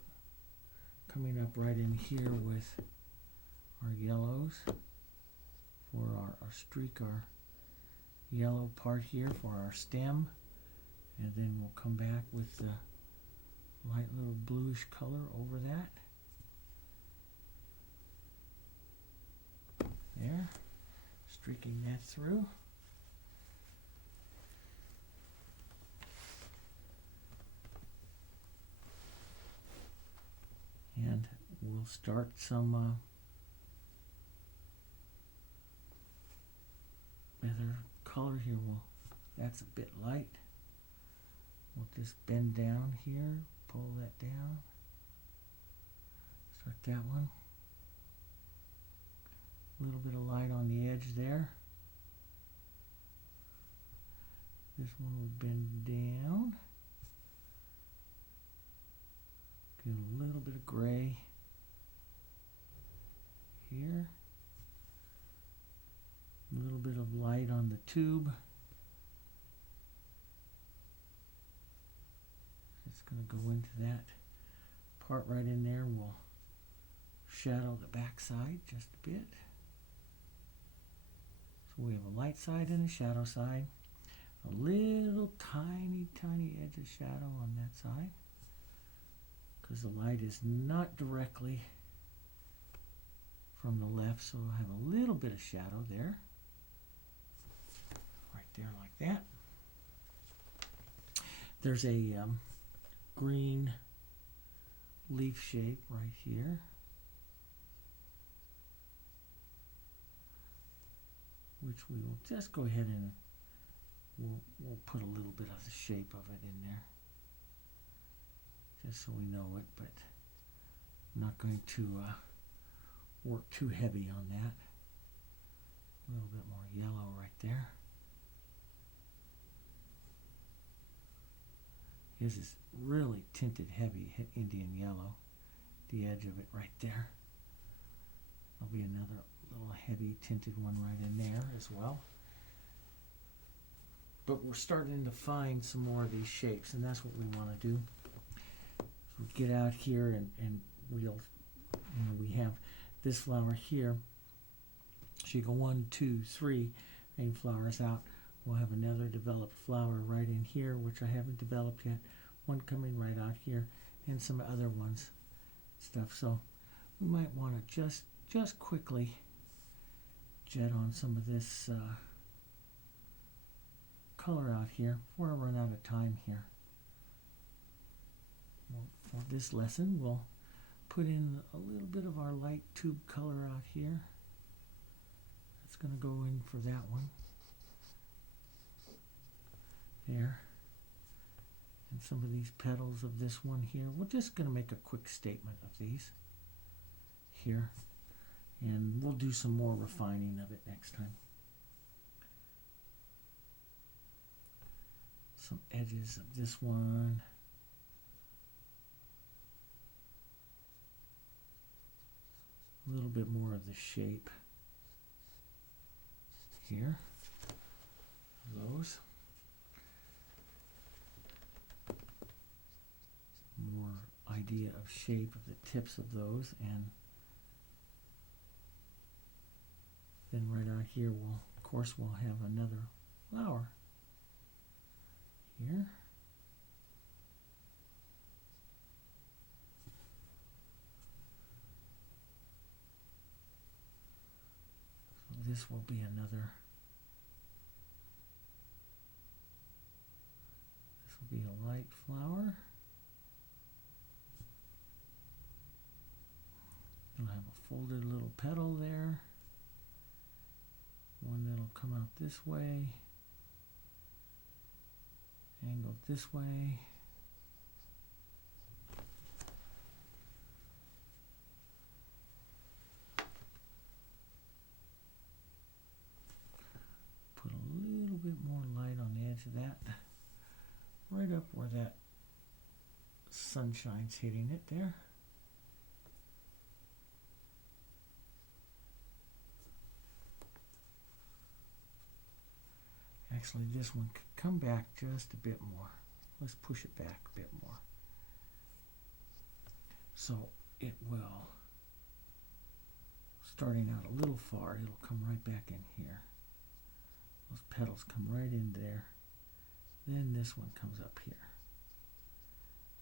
coming up right in here with our yellows for our streak, our yellow part here for our stem, and then we'll come back with the light little bluish color over that. There, streaking that through. And we'll start some other color here. That's a bit light. We'll just bend down here, pull that down. Start that one. A little bit of light on the edge there. This one will bend down. Get a little bit of gray here. A little bit of light on the tube. It's going to go into that part right in there. We'll shadow the back side just a bit. So we have a light side and a shadow side. A little tiny edge of shadow on that side, because the light is not directly from the left, so we'll have a little bit of shadow there. Right there like that. There's a green leaf shape right here, which we will just go ahead and we'll put a little bit of the shape of it in there, just so we know it, but I'm not going to work too heavy on that. A little bit more yellow right there. This is really tinted heavy Indian yellow, the edge of it right there. There'll be another little heavy tinted one right in there as well. But we're starting to find some more of these shapes, and that's what we want to do. So get out here and we have this flower here. So you go 1, 2, 3 main flowers out. We'll have another developed flower right in here, which I haven't developed yet. One coming right out here, and some other ones, stuff. So we might want to just quickly jet on some of this color out here before I run out of time here. For this lesson, we'll put in a little bit of our light tube color out here. That's going to go in for that one. There. And some of these petals of this one here. We're just going to make a quick statement of these here. And we'll do some more refining of it next time. Some edges of this one. A little bit more of the shape here. Those. more idea of shape of the tips of those. And then right out here, of course, we'll have another flower here. So this will be another. This will be a light flower. You'll have a folded little petal there. One that'll come out this way, angled this way. Put a little bit more light on the edge of that, right up where that sunshine's hitting it there. Actually, this one could come back just a bit more. Let's push it back a bit more. So it will, starting out a little far, it'll come right back in here. Those petals come right in there. Then this one comes up here.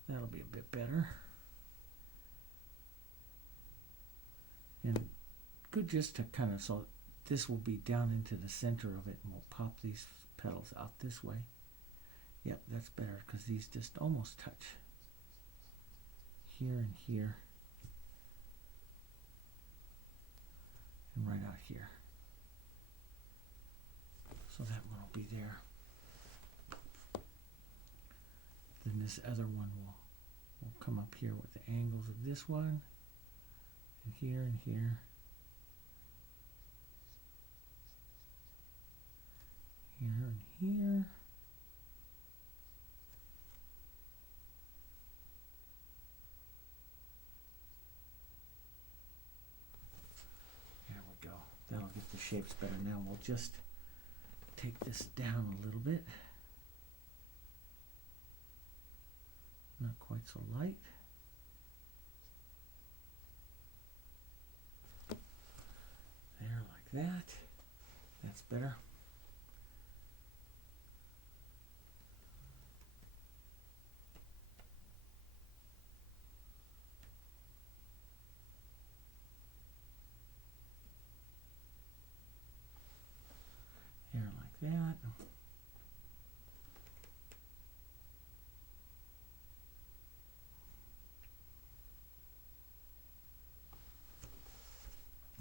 That'll be a bit better. And good just to kind of, so this will be down into the center of it, and we'll pop these petals out this way. Yep, that's better because these just almost touch. Here and here. And right out here. So that one will be there. Then this other one will come up here with the angles of this one. And here and here. Here and here. There we go. That'll get the shapes better. Now we'll just take this down a little bit. Not quite so light. There, like that. That's better. There, like that.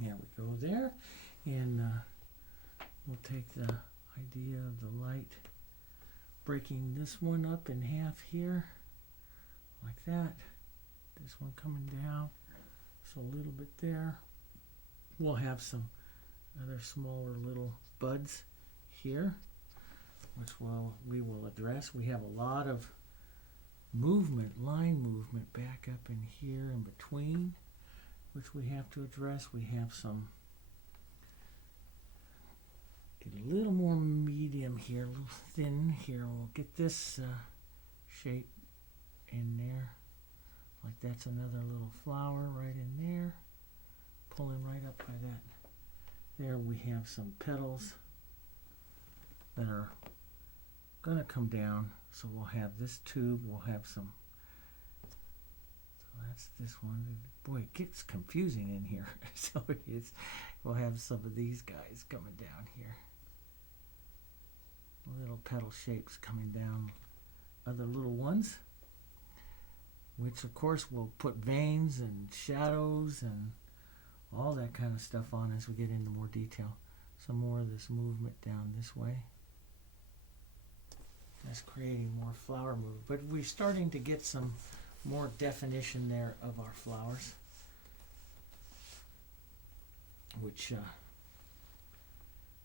There we go there. And we'll take the idea of the light, breaking this one up in half here, like that. This one coming down, so a little bit there. We'll have some other smaller little buds here, which we will address. We have a lot of movement, line movement back up in here in between, which we have to address. We have some, get a little more medium here, a little thin here. We'll get this shape in there. Like that's another little flower right in there. Pulling right up by that. There we have some petals that are going to come down. So we'll have this tube, we'll have some, so that's this one. Boy, it gets confusing in here. So we'll have some of these guys coming down here. Little petal shapes coming down. Other little ones, which of course will put veins and shadows and all that kind of stuff on as we get into more detail. Some more of this movement down this way. That's creating more flower move. But we're starting to get some more definition there of our flowers, which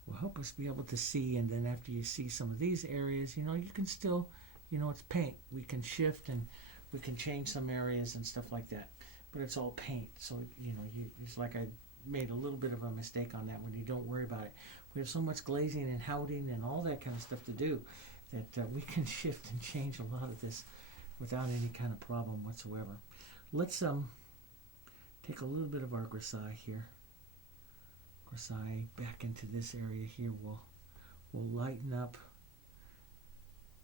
will help us be able to see. And then after you see some of these areas, you can still, it's paint. We can shift and we can change some areas and stuff like that. But it's all paint. So, it's like I made a little bit of a mistake on that one. You don't worry about it. We have so much glazing and houting and all that kind of stuff to do that we can shift and change a lot of this without any kind of problem whatsoever. Let's take a little bit of our grisaille here. Grisaille back into this area here. We'll lighten up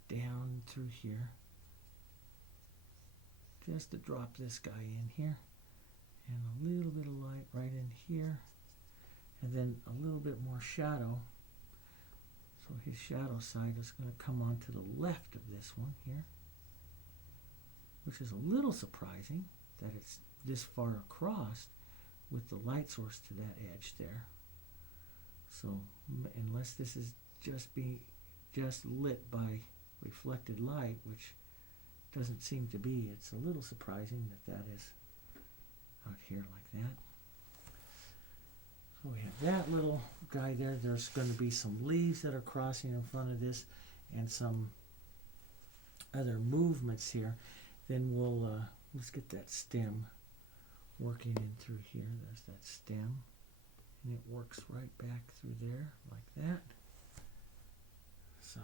down through here, just to drop this guy in here, and a little bit of light right in here, and then a little bit more shadow. So his shadow side is going to come on to the left of this one here, which is a little surprising that it's this far across with the light source to that edge there. So unless this is just lit by reflected light, which doesn't seem to be, it's a little surprising that that is out here like that. So we have that little guy there. There's going to be some leaves that are crossing in front of this and some other movements here. Then we'll let's get that stem working in through here. There's that stem, and it works right back through there like that. So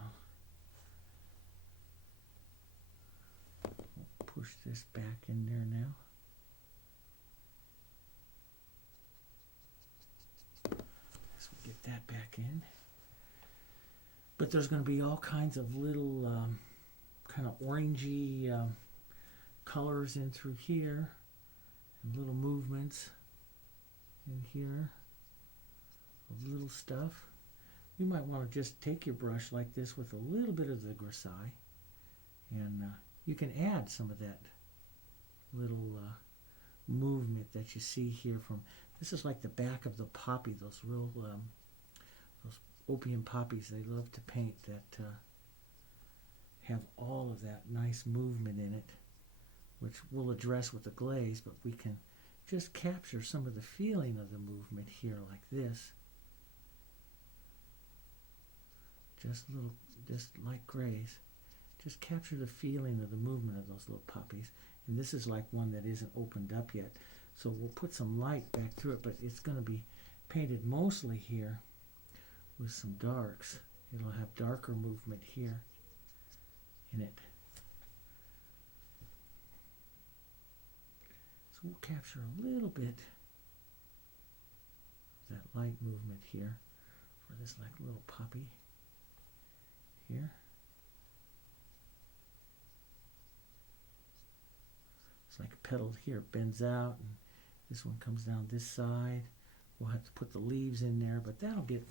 we'll push this back in there now. So we'll get that back in. But there's going to be all kinds of little kind of orangey colors in through here, and little movements in here of little stuff. You might want to just take your brush like this with a little bit of the grisaille, and you can add some of that little movement that you see here from, this is like the back of the poppy, those real, those opium poppies they love to paint that have all of that nice movement in it, which we'll address with the glaze, but we can just capture some of the feeling of the movement here like this. Just like grays. Just capture the feeling of the movement of those little poppies. And this is like one that isn't opened up yet. So we'll put some light back through it, but it's going to be painted mostly here with some darks. It'll have darker movement here in it. So we'll capture a little bit of that light movement here for this like little poppy here. It's like a petal here, bends out, and this one comes down this side. We'll have to put the leaves in there, but that'll get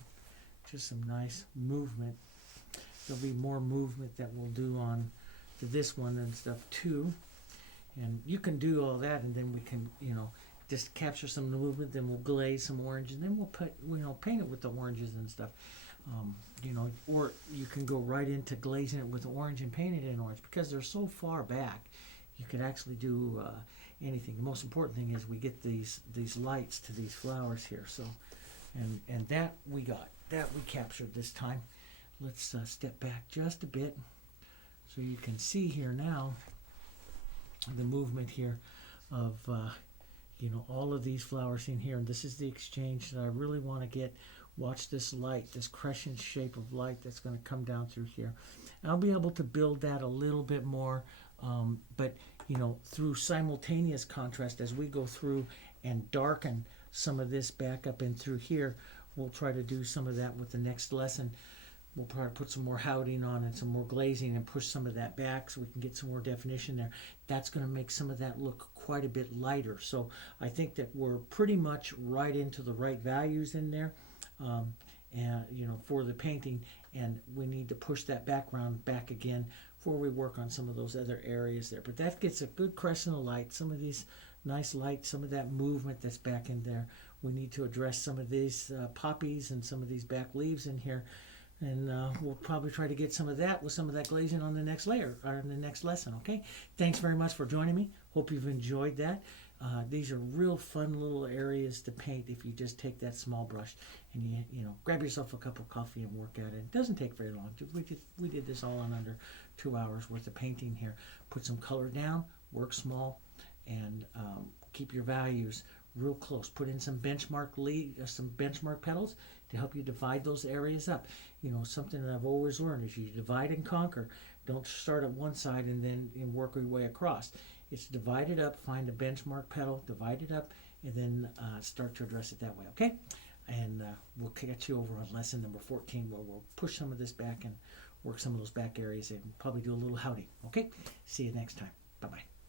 just some nice movement. There'll be more movement that we'll do on to this one and stuff too. And you can do all that, and then we can, just capture some of the movement, then we'll glaze some orange, and then we'll put, paint it with the oranges and stuff. Or you can go right into glazing it with orange and paint it in orange, because they're so far back. You could actually do anything. The most important thing is we get these lights to these flowers here. So, and that we got, that we captured this time. Let's step back just a bit so you can see here now the movement here of all of these flowers in here. And this is the exchange that I really want to get. Watch this light, this crescent shape of light that's going to come down through here. And I'll be able to build that a little bit more, but through simultaneous contrast as we go through and darken some of this back up and through here. We'll try to do some of that with the next lesson. We'll probably put some more howding on and some more glazing and push some of that back so we can get some more definition there. That's going to make some of that look quite a bit lighter. So I think that we're pretty much right into the right values in there, for the painting, and we need to push that background back again before we work on some of those other areas there. But that gets a good crescent of light, some of these nice light, some of that movement that's back in there. We need to address some of these poppies and some of these back leaves in here. And we'll probably try to get some of that with some of that glazing on the next layer, or in the next lesson, okay? Thanks very much for joining me. Hope you've enjoyed that. These are real fun little areas to paint if you just take that small brush and you grab yourself a cup of coffee and work at it. It doesn't take very long. We did this all in under 2 hours worth of painting here. Put some color down, work small, and keep your values real close. Put in some some benchmark petals to help you divide those areas up. You know, something that I've always learned is you divide and conquer. Don't start at one side and then work your way across. It's divide it up, find a benchmark petal, divide it up, and then start to address it that way, okay? And we'll catch you over on lesson number 14 where we'll push some of this back and work some of those back areas and probably do a little howdy, okay? See you next time. Bye-bye.